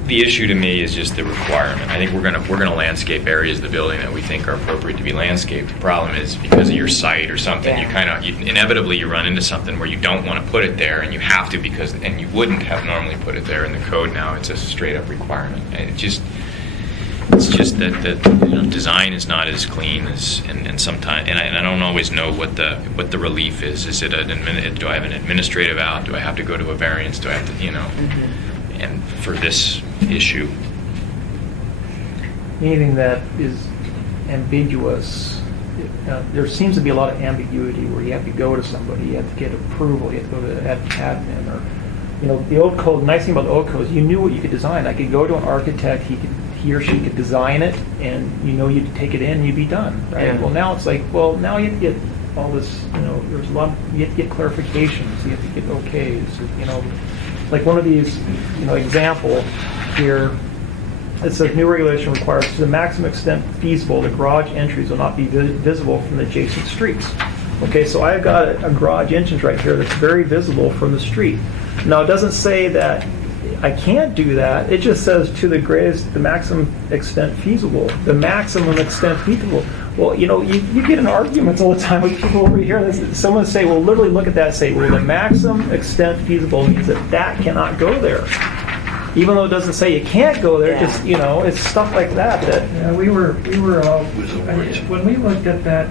The issue to me is just the requirement. I think we're gonna landscape areas of the building that we think are appropriate to be landscaped. The problem is because of your site or something, Yeah. you inevitably you run into something where you don't want to put it there, and you have to and you wouldn't have normally put it there in the code. Now it's a straight up requirement, and it's just that design is not as clean as and sometimes and I don't always know what the relief is. Is it do I have an administrative out? Do I have to go to a variance? Do I have to and for this issue? Anything that is ambiguous, there seems to be a lot of ambiguity where you have to go to somebody, you have to get approval, you have to go to admin, or the old code. The nice thing about the old code is you knew what you could design. I could go to an architect, he or she could design it, and you'd take it in, and you'd be done, right? Yeah. Well, now it's like, now you have to get all this, there's a lot. You have to get clarifications, you have to get okays, like one of these, example here. It says new regulation requires to the maximum extent feasible, the garage entries will not be visible from the adjacent streets. Okay, so I've got a garage entrance right here that's very visible from the street. Now, it doesn't say that I can't do that. It just says to the maximum extent feasible. The maximum extent feasible. Well, you get in arguments all the time with people over here. Someone say, well, literally look at that and say, well, the maximum extent feasible means that cannot go there. Even though it doesn't say you can't go there, just, it's stuff like that. Yeah, we were when we looked at that,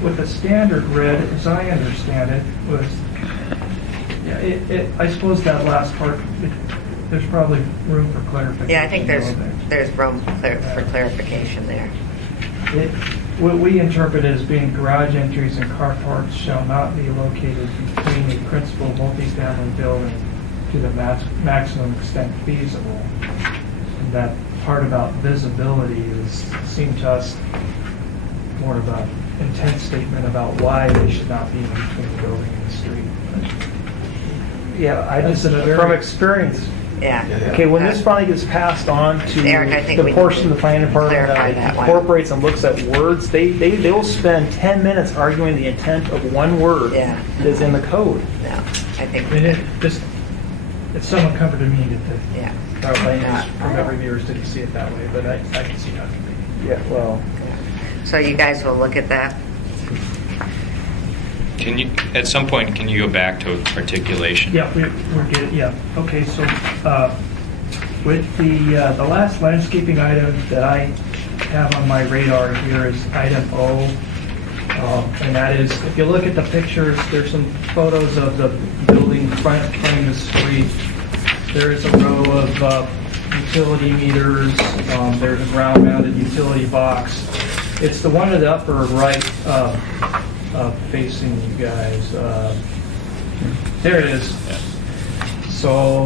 what the standard read, as I understand it, was, I suppose that last part, there's probably room for clarification. Yeah, I think there's room for clarification there. What we interpret as being garage entries and carports shall not be located between the principal multifamily building to the maximum extent feasible. And that part about visibility seemed to us more of an intent statement about why they should not be between the building and the street. Yeah, from experience. Yeah. Okay, when this finally gets passed on to Eric, I think the we portion need of the planning department clarify that that one. incorporates and looks at words, they will spend 10 minutes arguing the intent of one word Yeah. that is in the code. No, I think, It's somewhat comforted me yeah. that our language from every viewers didn't see it that way, but I can see how it can be. Yeah, well, So you guys will look at that? At some point, can you go back to articulation? Yeah, we're getting, yeah. Okay, so with the last landscaping item that I have on my radar here is item O. And that is, if you look at the pictures, there's some photos of the building fronting the street. There is a row of utility meters. There's a ground-mounted utility box. It's the one in the upper right facing you guys. There it is. So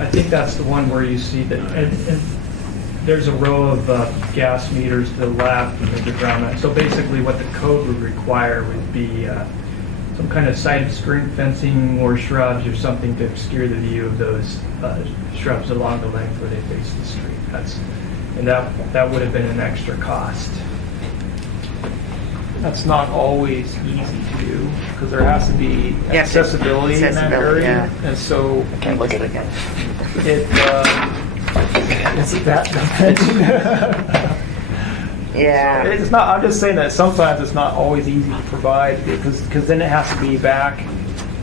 I think that's the one where you see that. And there's a row of gas meters to the left, and there's a ground mount. So basically what the code would require would be some kind of sided string fencing or shrubs or something to obscure the view of those shrubs along the length where they face the street. And that would have been an extra cost. That's not always easy to do, because there has to be Yes, accessibility in that accessibility, area. yeah. And so I can't look at it. it's that dimension. Yeah. It's not, I'm just saying that sometimes it's not always easy to provide, because then it has to be back,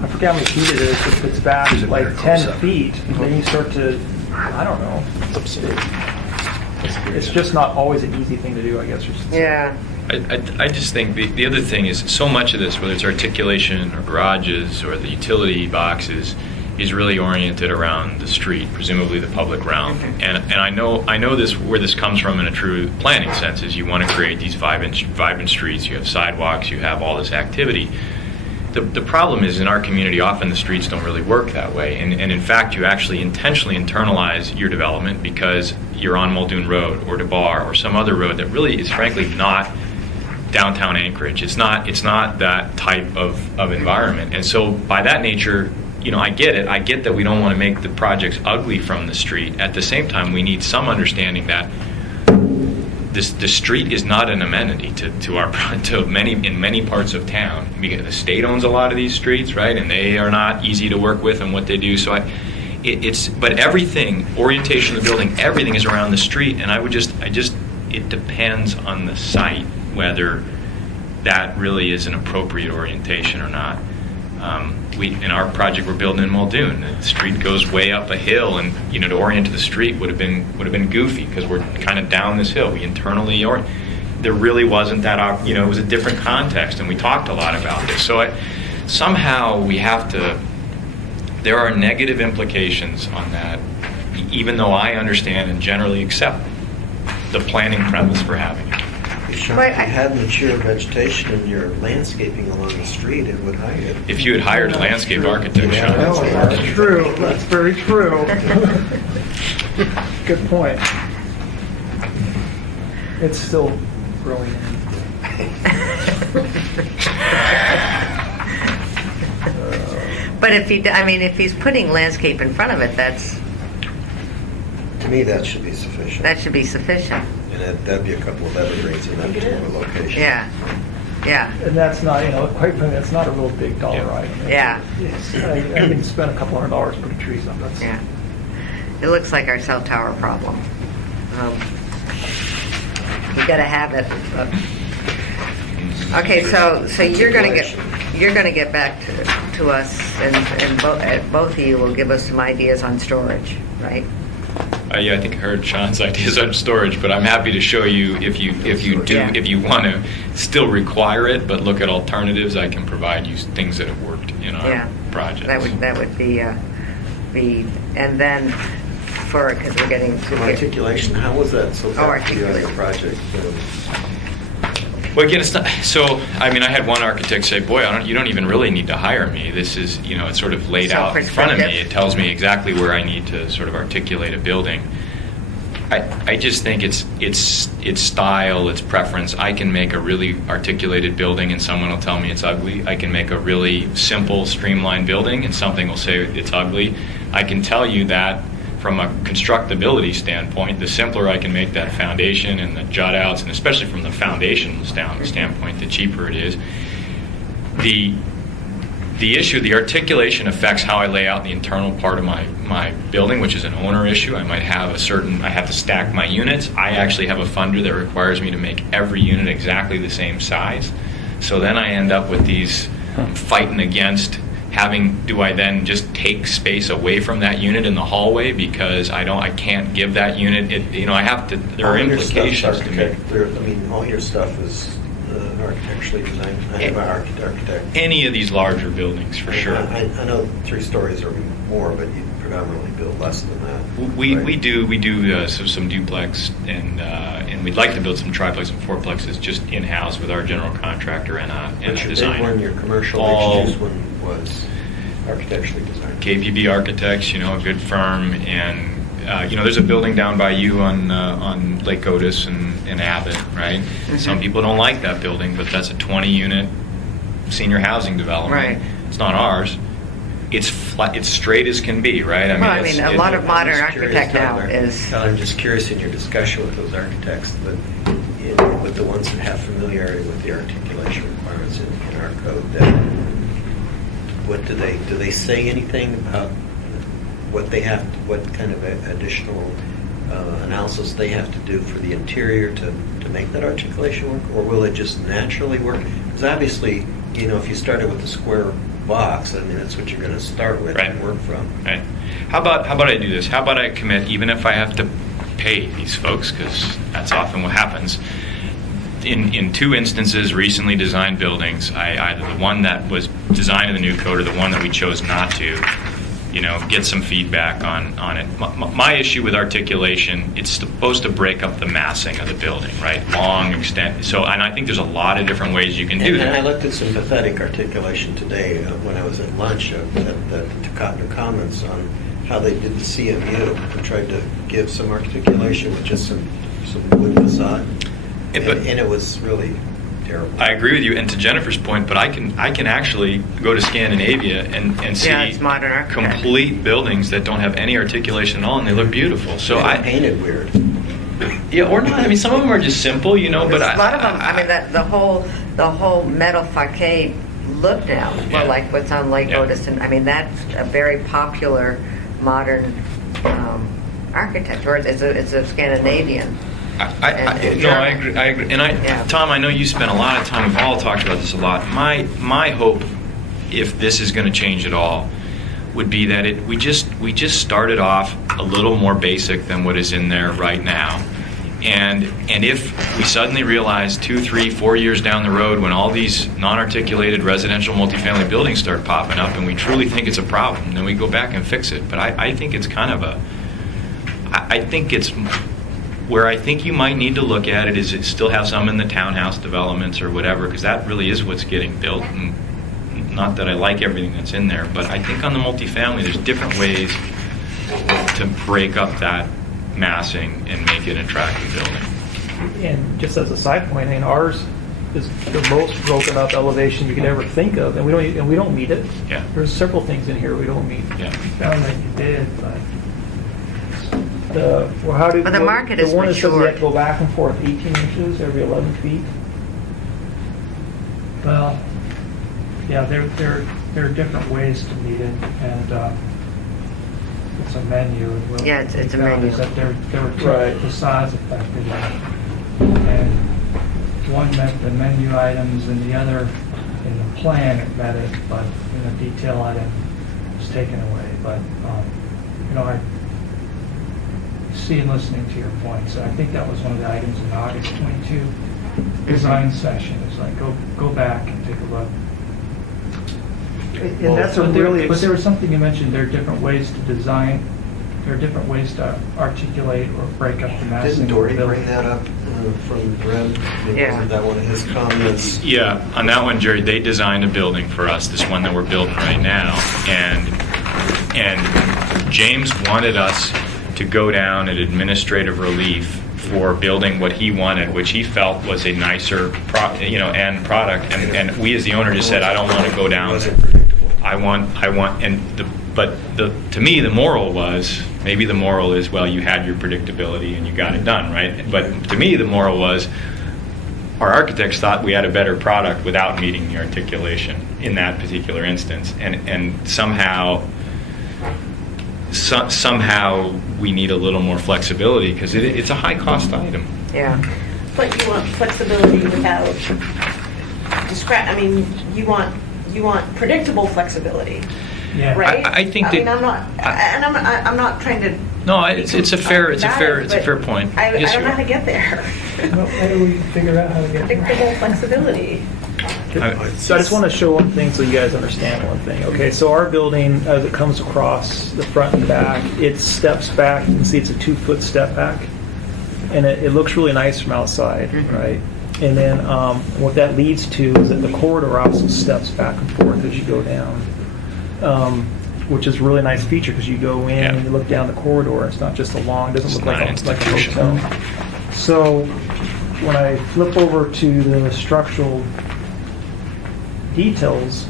I forget how many feet it is, but if it's back Is it like better 10 close-up? feet, then you start to, I don't know. It's absurd. It's just not always an easy thing to do, I guess. Yeah. I just think the other thing is so much of this, whether it's articulation or garages or the utility boxes, is really oriented around the street, presumably the public realm. And I know this where this comes from in a true planning sense is you want to create these vibrant streets. You have sidewalks, you have all this activity. The problem is in our community, often the streets don't really work that way. And in fact, you actually intentionally internalize your development because you're on Muldoon Road or DeBar or some other road that really is frankly not downtown Anchorage. It's not that type of environment. And so by that nature, I get it. I get that we don't want to make the projects ugly from the street. At the same time, we need some understanding that the street is not an amenity to many parts of town. Because the state owns a lot of these streets, right? And they are not easy to work with in what they do. So but everything, orientation of the building, everything is around the street. And it depends on the site whether that really is an appropriate orientation or not. In our project we're building in Muldoon, the street goes way up a hill, and to orient to the street would have been goofy because we're kind of down this hill. We internally there really wasn't that it was a different context, and we talked a lot about this. So somehow we have to. There are negative implications on that, even though I understand and generally accept the planning premise for having it. Sean, But if you had mature vegetation in your landscaping along the street, it would hide it. If you had hired a landscape architect, Yeah, Sean. that's That's true. That's very true. Good point. It's still growing. But if he's putting landscape in front of it, To me, that should be sufficient. that should be sufficient. And that'd be a couple of evergreens in that particular location. Yeah. Yeah. And that's not, quite frankly, that's not a real big dollar Yeah. item. Yeah. I think spend a couple $100 putting trees up. That's, Yeah. It looks like our cell tower problem. You gotta have it. Okay, so you're gonna get back to us, and both of you will give us some ideas on storage, right? Yeah, I think I heard Sean's ideas on storage, but I'm happy to show you if you want to still require it, but look at alternatives. I can provide you things that have worked in our projects. That would be, and then because we're getting So articulation, how was that so bad for the other articulation. project? Well, again, it's not. So, I had one architect say, "Boy, you don't even really need to hire me. This is, it's sort of laid So out in front of me. prescriptive. It tells me exactly where I need to sort of articulate a building." I just think it's style, it's preference. I can make a really articulated building, and someone will tell me it's ugly. I can make a really simple, streamlined building, and something will say it's ugly. I can tell you that. From a constructability standpoint, the simpler I can make that foundation and the jut outs, and especially from the foundation standpoint, the cheaper it is. The issue, the articulation affects how I lay out the internal part of my building, which is an owner issue. I might have I have to stack my units. I actually have a funder that requires me to make every unit exactly the same size. So then I end up with these fighting against do I then just take space away from that unit in the hallway because I can't give that unit, I have to, there are implications to me. All your stuff is architecturally designed, architect. Any of these larger buildings, for sure. I know 3 stories or more, but you predominantly build less than that. We right? do some duplex, and we'd like to build some triplex and fourplexes just in-house with our general contractor and a But your big designer. one, your commercial All- mixed-use one was architecturally designed. KPB Architects, a good firm, and there's a building down by you on Lake Otis and Abbott, right? Some people don't like that building, but that's a 20-unit senior housing development. Right. It's not ours. It's flat. It's straight as can be, right? Well, I mean, a lot of modern I'm just curious, architect now Tyler. is, I'm just curious in your discussion with those architects, with the ones that have familiarity with the articulation requirements in our code, that what do they say anything about what they have, what kind of additional analysis they have to do for the interior to make that articulation work, or will it just naturally work? Because obviously, if you started with a square box, I mean, that's what you're going to start with and Right. work from. Right. How about I do this? How about I commit, even if I have to pay these folks, because that's often what happens. In 2 instances, recently designed buildings, either the one that was designed in the new code or the one that we chose not to, get some feedback on it. My issue with articulation, it's supposed to break up the massing of the building, right? Long extent. So, and I think there's a lot of different ways you can do And I that. looked at some pathetic articulation today when I was at lunch at the Tacotna Commons on how they did the CMU and tried to give some articulation with just some wood facade. But- And it was really terrible. I agree with you, and to Jennifer's point, but I can actually go to Scandinavia and see Yeah, it's modern architecture. complete buildings that don't have any articulation at all, and they look beautiful. So They were I, painted weird. yeah, or not. I mean, some of them are just simple, but a lot of them, I mean, the whole metal facade look now, Yeah. like what's on Lake Yeah. Otis, and I mean, that's a very popular modern architecture. It's a Scandinavian. I And agree. And Yeah. Tom, I know you spent a lot of time. We've all talked about this a lot. My hope, if this is going to change at all, would be that we just started off a little more basic than what is in there right now. And if we suddenly realize 2, 3, 4 years down the road, when all these non-articulated residential multifamily buildings start popping up, and we truly think it's a problem, then we go back and fix it. But I think it's kind of I think it's where I think you might need to look at it is still have some in the townhouse developments or whatever, because that really is what's getting built. And not that I like everything that's in there, but I think on the multifamily, there's different ways to break up that massing and make it an attractive building. And just as a side point, I mean, ours is the most broken up elevation you could ever think of, and we don't meet it. Yeah. There's several things in here we don't meet. Yeah. Sound like you did, but But the market is The one that says you matured. have to go back and forth 18 inches every 11 feet. well, yeah, there are different ways to meet it, and it's a menu. And what Yeah, it's a we found menu. Is that there were 2 Right. facades effectively, and one met the menu items, and the other, in the plan, it met it, but in the detail item, was taken away. But I see and listening to your points. I think that was one of the items in August 22 design session. It's like, go back and take a look. And that's a really, But there was something you mentioned, there are different ways to design, there are different ways to articulate or break up the massing. Didn't of Dory the building. bring that up from Brent? Yeah. Wasn't that one of his comments? Yeah, on that one, Jerry, they designed a building for us, this one that we're building right now, and James wanted us to go down an administrative relief for building what he wanted, which he felt was a nicer end product, and we as the owner just said, I don't want to go It down. wasn't predictable. I want, to me, the moral was, maybe the moral is, well, you had your predictability and you got it done, right? But to me, the moral was, our architects thought we had a better product without meeting the articulation in that particular instance, and somehow we need a little more flexibility because it's a high-cost item. Yeah. But you want flexibility without you want predictable flexibility, Yeah. right? I think I mean, that- I'm not trying to No, it's a fair point. I Yes, don't you know how are. to get there. Well, how do we figure out how to get there? Predictable flexibility. So I just want to show one thing so you guys understand one thing. Okay, so our building, as it comes across the front and back, it steps back. You can see it's a 2-foot step back. And it looks really nice from outside, right? And then what that leads to is that the corridor also steps back and forth as you go down, which is a really nice feature because you go in and you look down the corridor. It's not just a long, it doesn't look like a institutional. hotel. So when I flip over to the structural details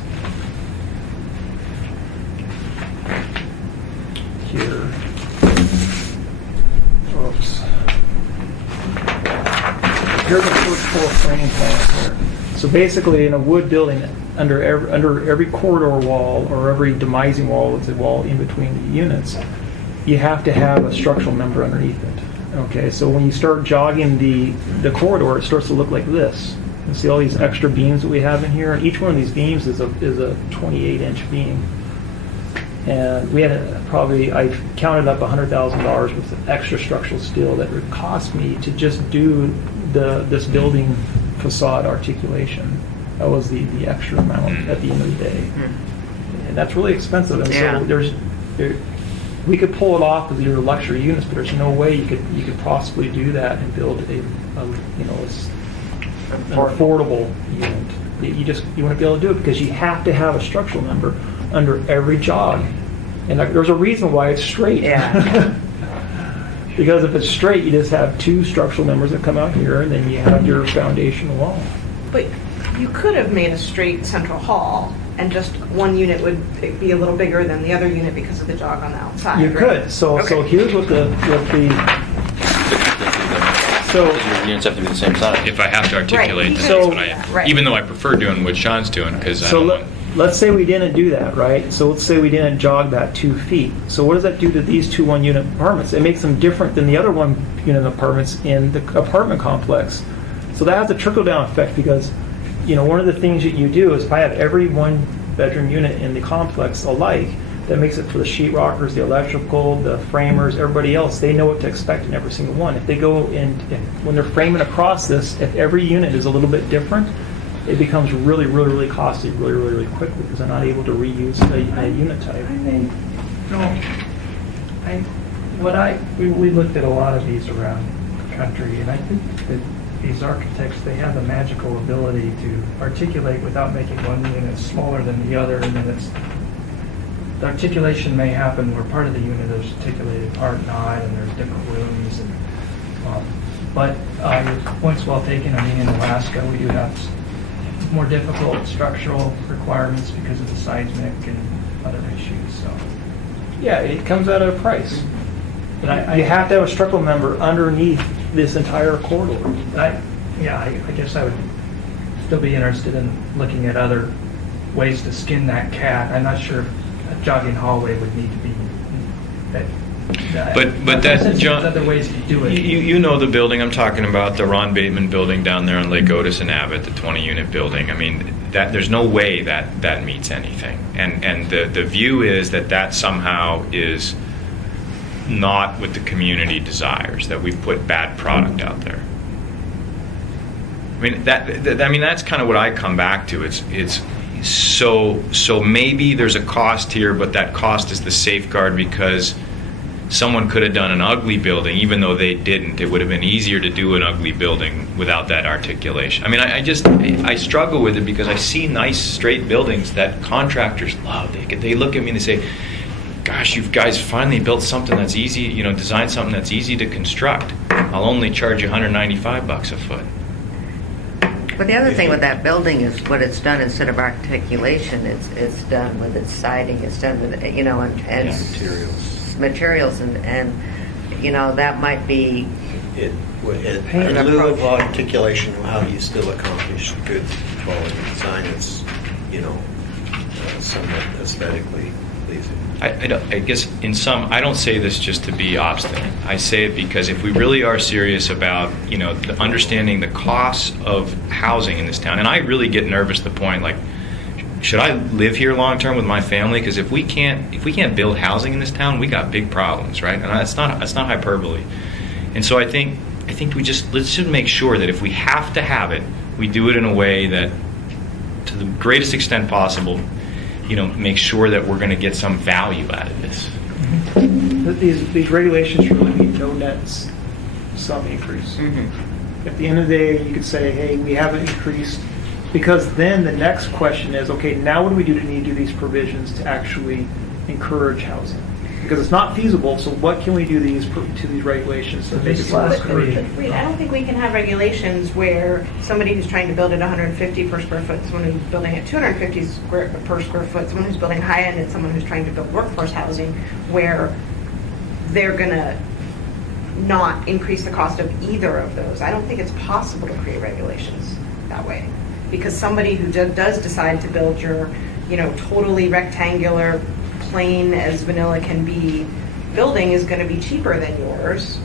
here. Oops. Here's the first floor frame plan here. So basically, in a wood building, under every corridor wall or every demising wall, it's a wall in between the units, you have to have a structural member underneath it. Okay, so when you start jogging the corridor, it starts to look like this. You see all these extra beams that we have in here, and each one of these beams is a 28-inch beam. And we had I counted up $100,000 worth of extra structural steel that would cost me to just do this building facade articulation. That was the extra amount at the end of the day. And that's really expensive. And so we could pull it off with your luxury units, but there's no way you could possibly do that and build an affordable unit. You wouldn't be able to do it because you have to have a structural member under every jog. And there's a reason why it's straight. Yeah. Because if it's straight, you just have 2 structural members that come out here, and then you have your foundation wall. But you could have made a straight central hall, and just one unit would be a little bigger than the other unit because of the jog on the outside. You right? could. So here's what the Your units have to be the same size. If I have to articulate, then So- that's what Right. even though I prefer doing what Sean's doing, because I So don't let, want... let's say we didn't do that, right? So let's say we didn't jog that 2 feet. So what does that do to these 2 one-unit apartments? It makes them different than the other one-unit apartments in the apartment complex. So that has a trickle-down effect because, one of the things that you do is if I have every one-bedroom unit in the complex alike, that makes it for the sheetrockers, the electrical, the framers, everybody else. They know what to expect in every single one. If they go in, when they're framing across this, if every unit is a little bit different, it becomes really, really, really costly really quickly because they're not able to reuse a unit type. We looked at a lot of these around the country, and I think that these architects, they have a magical ability to articulate without making one unit smaller than the other, and then the articulation may happen where part of the unit is articulated, part not, and there's different rooms. But your point's well taken. I mean, in Alaska, we do have more difficult structural requirements because of the seismic and other issues. So, Yeah, it comes out at a price. But you have to have a structural member underneath this entire corridor. I guess I would still be interested in looking at other ways to skin that cat. I'm not sure if a jogging hallway would need to be. But that, John, there's other ways to do it. You know the building I'm talking about, the Ron Bateman building down there on Lake Otis and Abbott, the 20-unit building. I mean, there's no way that meets anything. And the view is that somehow is not what the community desires, that we've put bad product out there. I mean, that's kind of what I come back to. It's so maybe there's a cost here, but that cost is the safeguard because someone could have done an ugly building, even though they didn't. It would have been easier to do an ugly building without that articulation. I mean, I struggle with it because I see nice straight buildings that contractors love. They look at me and they say, gosh, you guys finally built something that's easy, designed something that's easy to construct. I'll only charge you $195 a foot. But the other thing with that building is what it's done instead of articulation, it's done with its siding, it's done with, materials and that might be In An lieu of approach. articulation, how do you still accomplish good quality design that's, somewhat aesthetically pleasing? I guess in sum, I don't say this just to be obstinate. I say it because if we really are serious about, understanding the costs of housing in this town, and I really get nervous at the point, like should I live here long term with my family? Because if we can't build housing in this town, we got big problems, right? And that's not hyperbole. And so I think let's just make sure that if we have to have it, we do it in a way that, to the greatest extent possible, make sure that we're going to get some value out of this. These regulations really need no net sum increase. At the end of the day, you could say, hey, we haven't increased, because then the next question is, okay, now what do we do to need to do these provisions to actually encourage housing? Because it's not feasible, so what can we do to these regulations to make it less encouraging? Wait, I don't think we can have regulations where somebody who's trying to build at 150 per square foot, someone who's building at 250 per square foot, someone who's building high end, and someone who's trying to build workforce housing, where they're gonna not increase the cost of either of those. I don't think it's possible to create regulations that way, because somebody who does decide to build your, totally rectangular, plain as vanilla can be building is going to be cheaper than yours.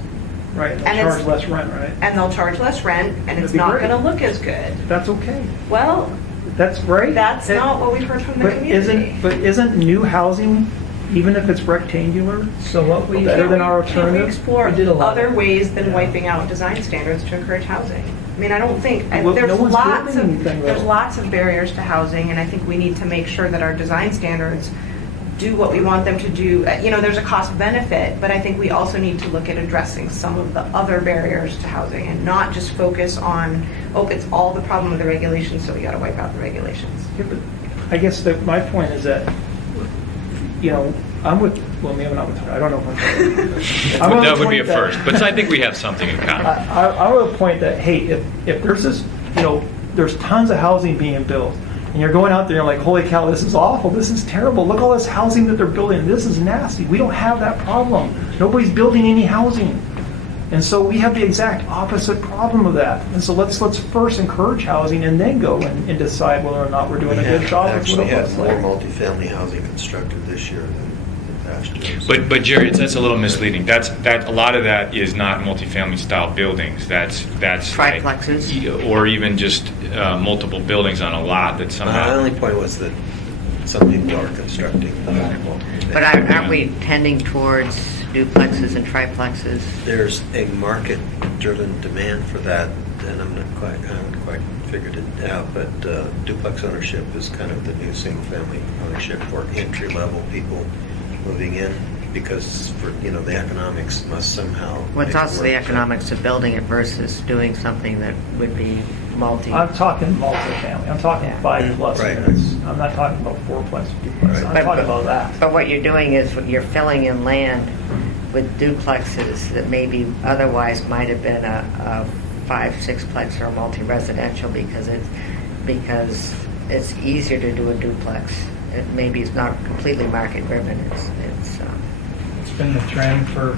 Right, they'll And charge it's- less rent, right? And they'll charge less rent, and it's That'd be not great. going to look as good. That's okay. Well, That's right. that's not what we've heard from the But community. isn't new housing, even if it's rectangular, So what we, better than our Can't we alternative? explore We did a lot other of- ways than yeah. wiping out design standards to encourage housing? I mean, I don't think, Well, there's no one's lots building of, anything, there's though. lots of barriers to housing, and I think we need to make sure that our design standards do what we want them to do. There's a cost benefit, but I think we also need to look at addressing some of the other barriers to housing and not just focus on, it's all the problem with the regulations, so we got to wipe out the regulations. Yeah, but I guess that my point is that, I'm with, well, maybe I'm not with her, I don't know if I'm. I'm on the That would be a point that- first, but I think we have something in common. I'm at a point that, hey, if there's this, there's tons of housing being built, and you're going out there and you're like, holy cow, this is awful, this is terrible, look all this housing that they're building, this is nasty, we don't have that problem. Nobody's building any housing. And so we have the exact opposite problem of that. And so let's first encourage housing and then go and decide whether or not we're doing a good job. with Actually what it had looks more like. multifamily housing constructed this year than past years. But Jerry, that's a little misleading. A lot of that is not multifamily style buildings. That's like- Triplexes. or even just multiple buildings on a lot that My somehow. only point was that some people are constructing. But aren't we tending towards duplexes and triplexes? There's a market-driven demand for that, and I haven't quite figured it out, but duplex ownership is kind of the new single-family ownership for entry-level people moving in, because the economics must somehow. Well, it's make it also the work. economics of building it versus doing something that would be multi. I'm talking multifamily, I'm talking Yeah. 5+ Right. units. I'm not talking about 4+ duplex, Right. I'm talking about that. But what you're doing is you're filling in land with duplexes that maybe otherwise might have been a 5-6plex or a multi-residential because it's easier to do a duplex. It maybe it's not completely market driven. It's been the trend for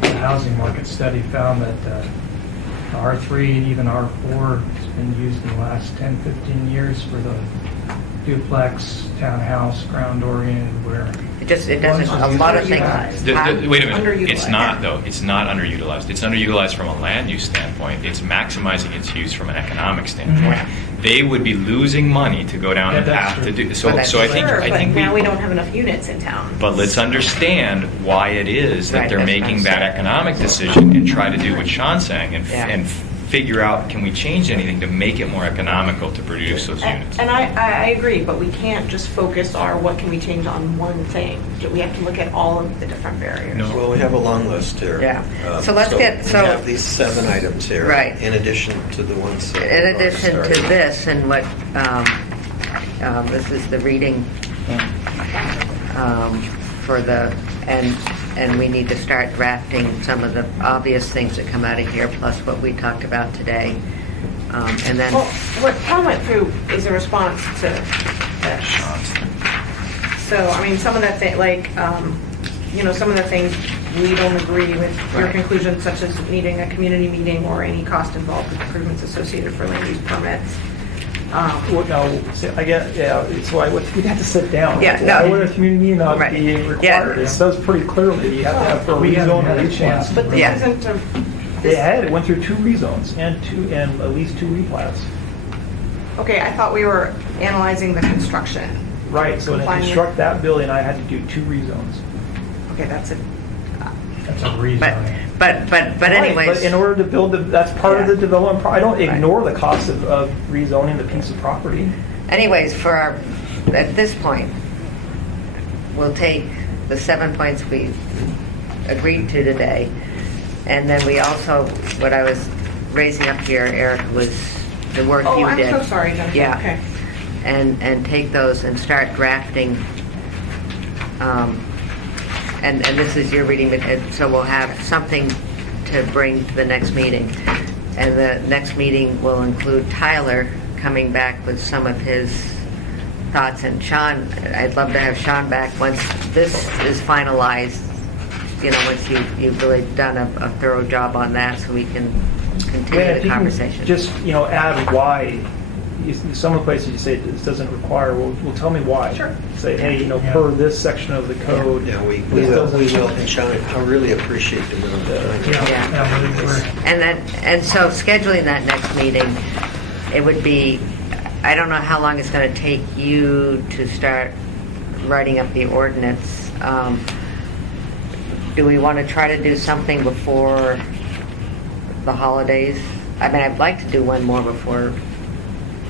the housing market study found that R3 and even R4 has been used in the last 10, 15 years for the duplex, townhouse, ground-oriented, where It doesn't, a lot of things. Underutilized. Wait a minute. It's Underutilized. not, though. It's not underutilized. It's underutilized from a land use standpoint. It's maximizing its use from an economic standpoint. They would be losing money to go down Yeah, the that's path to true. do. So But that's I think Sure, I but think now we don't have enough units in town. But let's understand why it is that Right, they're that's what making I'm that saying. economic decision and try to do what Sean's saying Yeah. and figure out, can we change anything to make it more economical to produce those units? And I agree, but we can't just focus our what can we change on one thing. We have to look at all of the different barriers. No. Well, we have a long list here. Yeah. So let's get- We so- have these 7 items here. Right. In addition to the ones that. In are addition to started. this and what, this is the reading for the, and we need to start drafting some of the obvious things that come out of here, plus what we talked about today. And then, Well, what Tom went through is a response to this. So, I mean, some of that, some of the things we don't agree with your Right. conclusions, such as needing a community meeting or any cost involved with improvements associated for land use permits. Well, no, so I get, yeah, so we'd have to sit down. Yeah, no. Why would a community meeting not Right. be required? It says pretty clearly you have to have for a We haven't rezone had or a each chance. one. But this Yeah. isn't a. It went through 2 rezones and at least 2 replats. Okay, I thought we were analyzing the construction. Right, so to Complying with- construct that building, I had to do 2 rezones. Okay, that's it. That's a rezoning. But Right, anyways. But in order to build, that's part of Yeah. the development, I don't Right. ignore the cost of rezoning the piece of property. Anyways, at this point, we'll take the 7 points we agreed to today, and then we also, what I was raising up here, Eric, was the work Oh, you I'm did. so sorry, Jennifer. Yeah. Okay. And take those and start drafting, and this is your reading, so we'll have something to bring to the next meeting. And the next meeting will include Tyler coming back with some of his thoughts, and Sean, I'd love to have Sean back once this is finalized, once you've really done a thorough job on that, so we can I mean, continue if the you can conversation. just, add why, some of the places you say this doesn't require, well, tell me why. Sure. Say, hey, per this section of the code. Yeah, we this will, doesn't- and Sean, I really appreciate the amount of time. Yeah. And so scheduling that next meeting, it would be, I don't know how long it's going to take you to start writing up the ordinance. Do we want to try to do something before the holidays? I mean, I'd like to do one more before,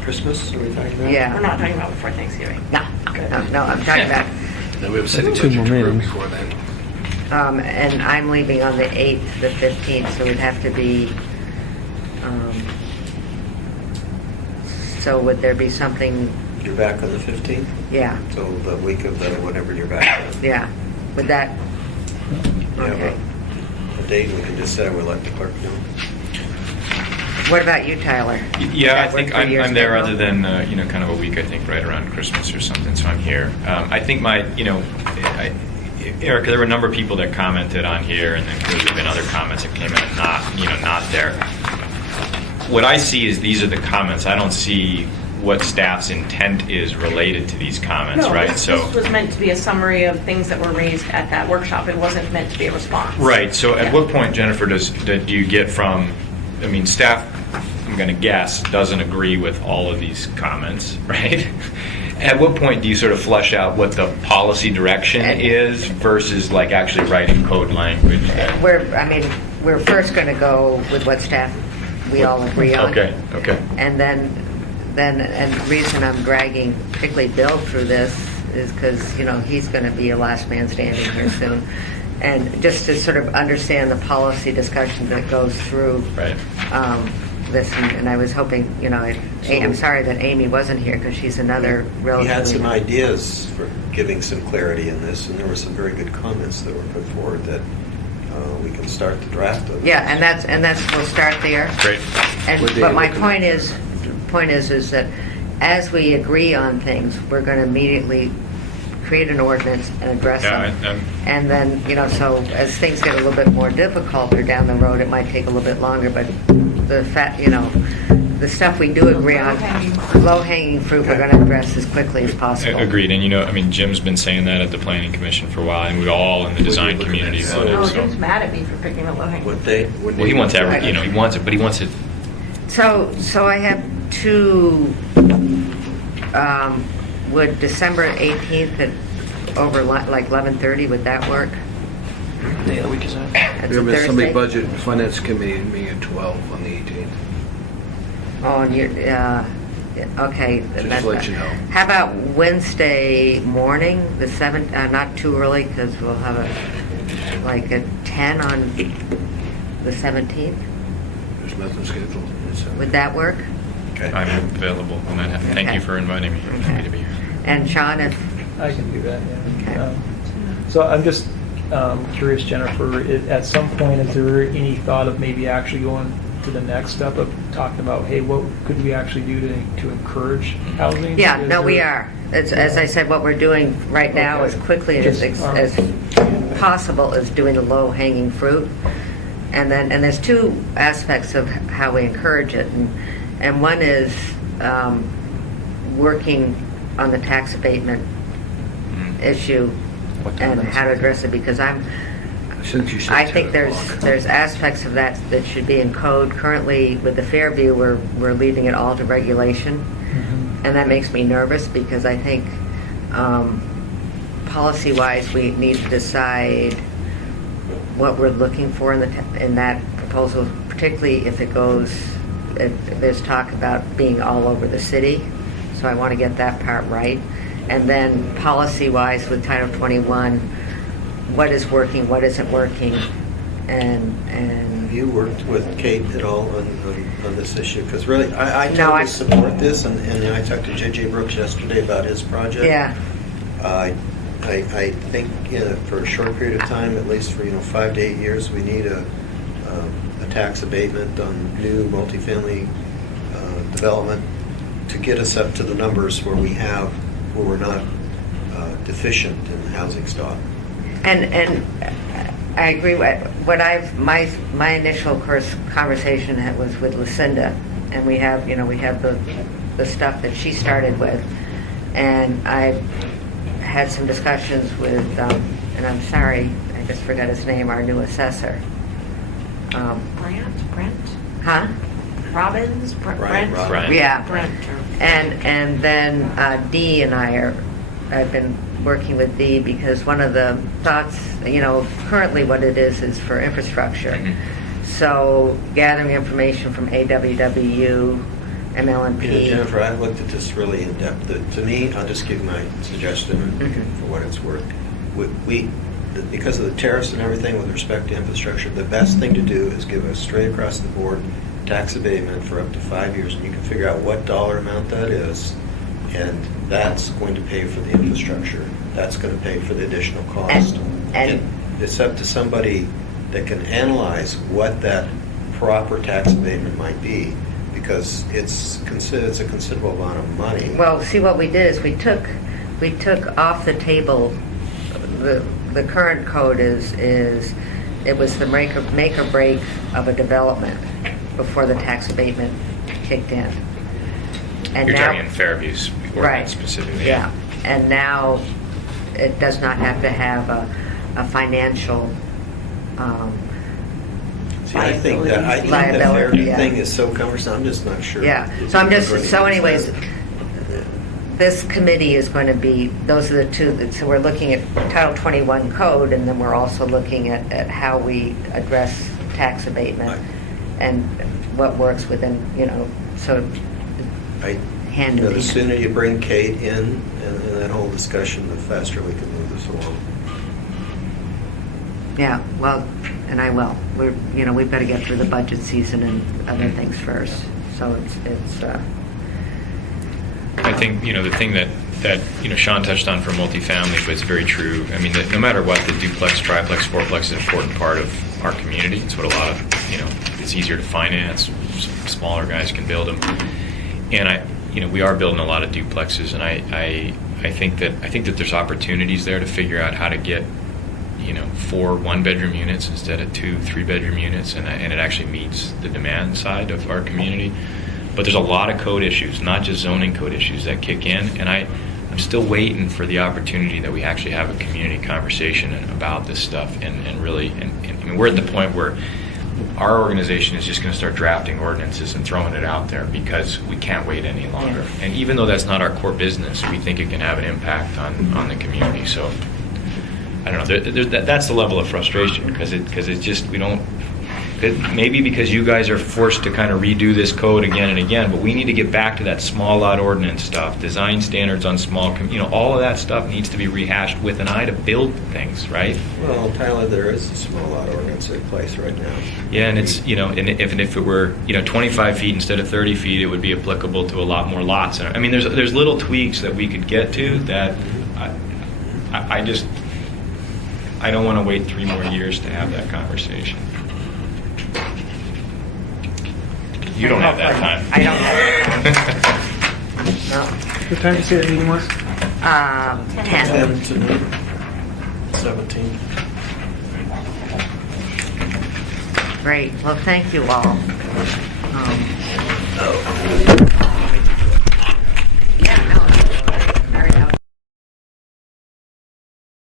Christmas, are we talking about? yeah. We're not talking about before Thanksgiving. No, I'm talking about, Then we have a city Two budget more to approve meetings. before then. and I'm leaving on the 8th, the 15th, so it'd have to be, so would there be something, You're back on the 15th, yeah, so the week of the, whenever you're back. yeah, would that, Yeah, okay. but a date we can just say, we'll let the clerk know. What about you, Tyler? Yeah, I That work think for your I'm there schedule? other than, kind of a week, I think, right around Christmas or something, so I'm here. I think Erica, there were a number of people that commented on here, and then there have been other comments that came in not there. What I see is these are the comments. I don't see what staff's intent is related to these comments, No, right? this was meant to be a summary of things that were raised at that workshop. It wasn't meant to be a response. Right, so at Yeah. what point, Jennifer, do you get from, staff, I'm going to guess, doesn't agree with all of these comments, right? At what point do you sort of flesh out what the policy direction is versus like actually writing code language? We're first going to go with what staff we all agree on. Okay. And then, and the reason I'm dragging particularly Bill through this is because, he's going to be a last man standing here soon. And just to sort of understand the policy discussion that goes through Right. this, and I was hoping, I'm sorry that Amy wasn't here because she's another We relatively... had some ideas for giving some clarity in this, and there were some very good comments that were put forward that we can start the draft of. Yeah, and that's, we'll start there. Great. What day But are my we point is that as we agree on things, we're going to immediately create an ordinance and address Yeah, them. And then, so as things get a little bit more difficult or down the road, it might take a little bit longer, but the the stuff we do agree on, low-hanging fruit, we're going to address as quickly as possible. Agreed, and Jim's been saying that at the planning commission for a while, and we all in the design community want Oh, it, so. Jim's mad at me for picking the low-hanging. What day? Well, he wants he wants it, but he wants it. So I have two, would December 18th at over like 11:30, would that work? Day of the week is that? That's We a have somebody Thursday? budget and finance committee meeting at 12 on the 18th. Oh, and you're, okay. Just that's- to let you know. How about Wednesday morning, the 7th, not too early, because we'll have like a 10 on the 17th? There's nothing scheduled. So- Would that work? Okay. I'm available on that. Thank Okay. you for inviting me. I'm happy to be here. And Sean, if, I can do that, Okay. yeah. So I'm just curious, Jennifer, at some point, is there any thought of maybe actually going to the next step of talking about, hey, what could we actually do to encourage housing? yeah, Is no, we there- are. As I said, what we're doing right now Okay. as quickly as Just, all right. possible is doing the low-hanging fruit. And there's two aspects of how we encourage it. And one is working on the tax abatement issue What time and is how to it? address it, because Since you said I 10 think o'clock. there's aspects of that should be in code. Currently, with the Fairview, we're leaving it all to regulation. Mhm. and that makes me nervous because I think policy-wise, we need to decide what we're looking for in that proposal, particularly if there's talk about being all over the city. So I want to get that part right. And then policy-wise with Title 21, what is working, what isn't working, and Have you worked with Kate at all on this issue? Because really, I No, totally support this, and I talked to J.J. Brooks yesterday about his project. yeah, I think for a short period of time, at least for 5 to 8 years, we need a tax abatement on new multifamily development to get us up to the numbers where we're not deficient in housing stock. and I agree. My initial conversation was with Lucinda, and we have the stuff that she started with, and I had some discussions with, and I'm sorry, I just forgot his name, our new assessor. Brent? Huh? Robbins? Brian Brent? Robbins. Yeah. Brent. And then Dee and I've been working with Dee because one of the thoughts, currently what it is for infrastructure. Mhm. So gathering information from AWW, MLNP. Jennifer, I've looked at this really in depth. To me, I'll just give my suggestion for what it's worth. Because of the tariffs and everything with respect to infrastructure, the best thing to do is give a straight across the board tax abatement for up to 5 years, and you can figure out what dollar amount that is, and that's going to pay for the infrastructure. That's going to pay for the additional cost. And It's up to somebody that can analyze what that proper tax abatement might be, because it's a considerable amount of money. well, see what we did is we took off the table the current code is it was the make or break of a development before the tax abatement kicked in. And You're now, talking in Fairview's right, ordinance specifically. yeah, and now it does not have to have a financial. See, I think that Liability, Fairview yeah. thing is so cumbersome, I'm just not sure. Yeah, so anyways, this committee is going to be, those are the two, so we're looking at Title 21 code, and then we're also looking at how we address tax abatement Right. and what works within, so hand in The hand. sooner you bring Kate in that whole discussion, the faster we can move this along. Yeah, well, and I will. We've got to get through the budget season and other things first, so it's I think, the thing that Sean touched on for multifamily, but it's very true. I mean, that no matter what, the duplex, triplex, fourplex is an important part of our community. It's what a lot of, it's easier to finance. Smaller guys can build them. And we are building a lot of duplexes, and I think that there's opportunities there to figure out how to get 4 one-bedroom units instead of 2 3-bedroom units, and it actually meets the demand side of our community. But there's a lot of code issues, not just zoning code issues, that kick in, and I'm still waiting for the opportunity that we actually have a community conversation about this stuff, and really, I mean, we're at the point where our organization is just going to start drafting ordinances and throwing it out there because we can't wait any longer. Yeah. And even though that's not our core business, we think it can have an impact on the community. So I don't know. That's the level of frustration because it's just we don't. Maybe because you guys are forced to kind of redo this code again and again, but we need to get back to that small lot ordinance stuff, design standards on small, all of that stuff needs to be rehashed with an eye to build things, right? Well, Tyler, there is a small lot ordinance in place right now. Yeah, and it's, and if it were, 25 feet instead of 30 feet, it would be applicable to a lot more lots. I mean, there's little tweaks that we could get to that I don't want to wait 3 more years to have that conversation. You don't have that time. I don't have that time. What time did you say that meeting was? 10. 17. Great. Well, thank you all.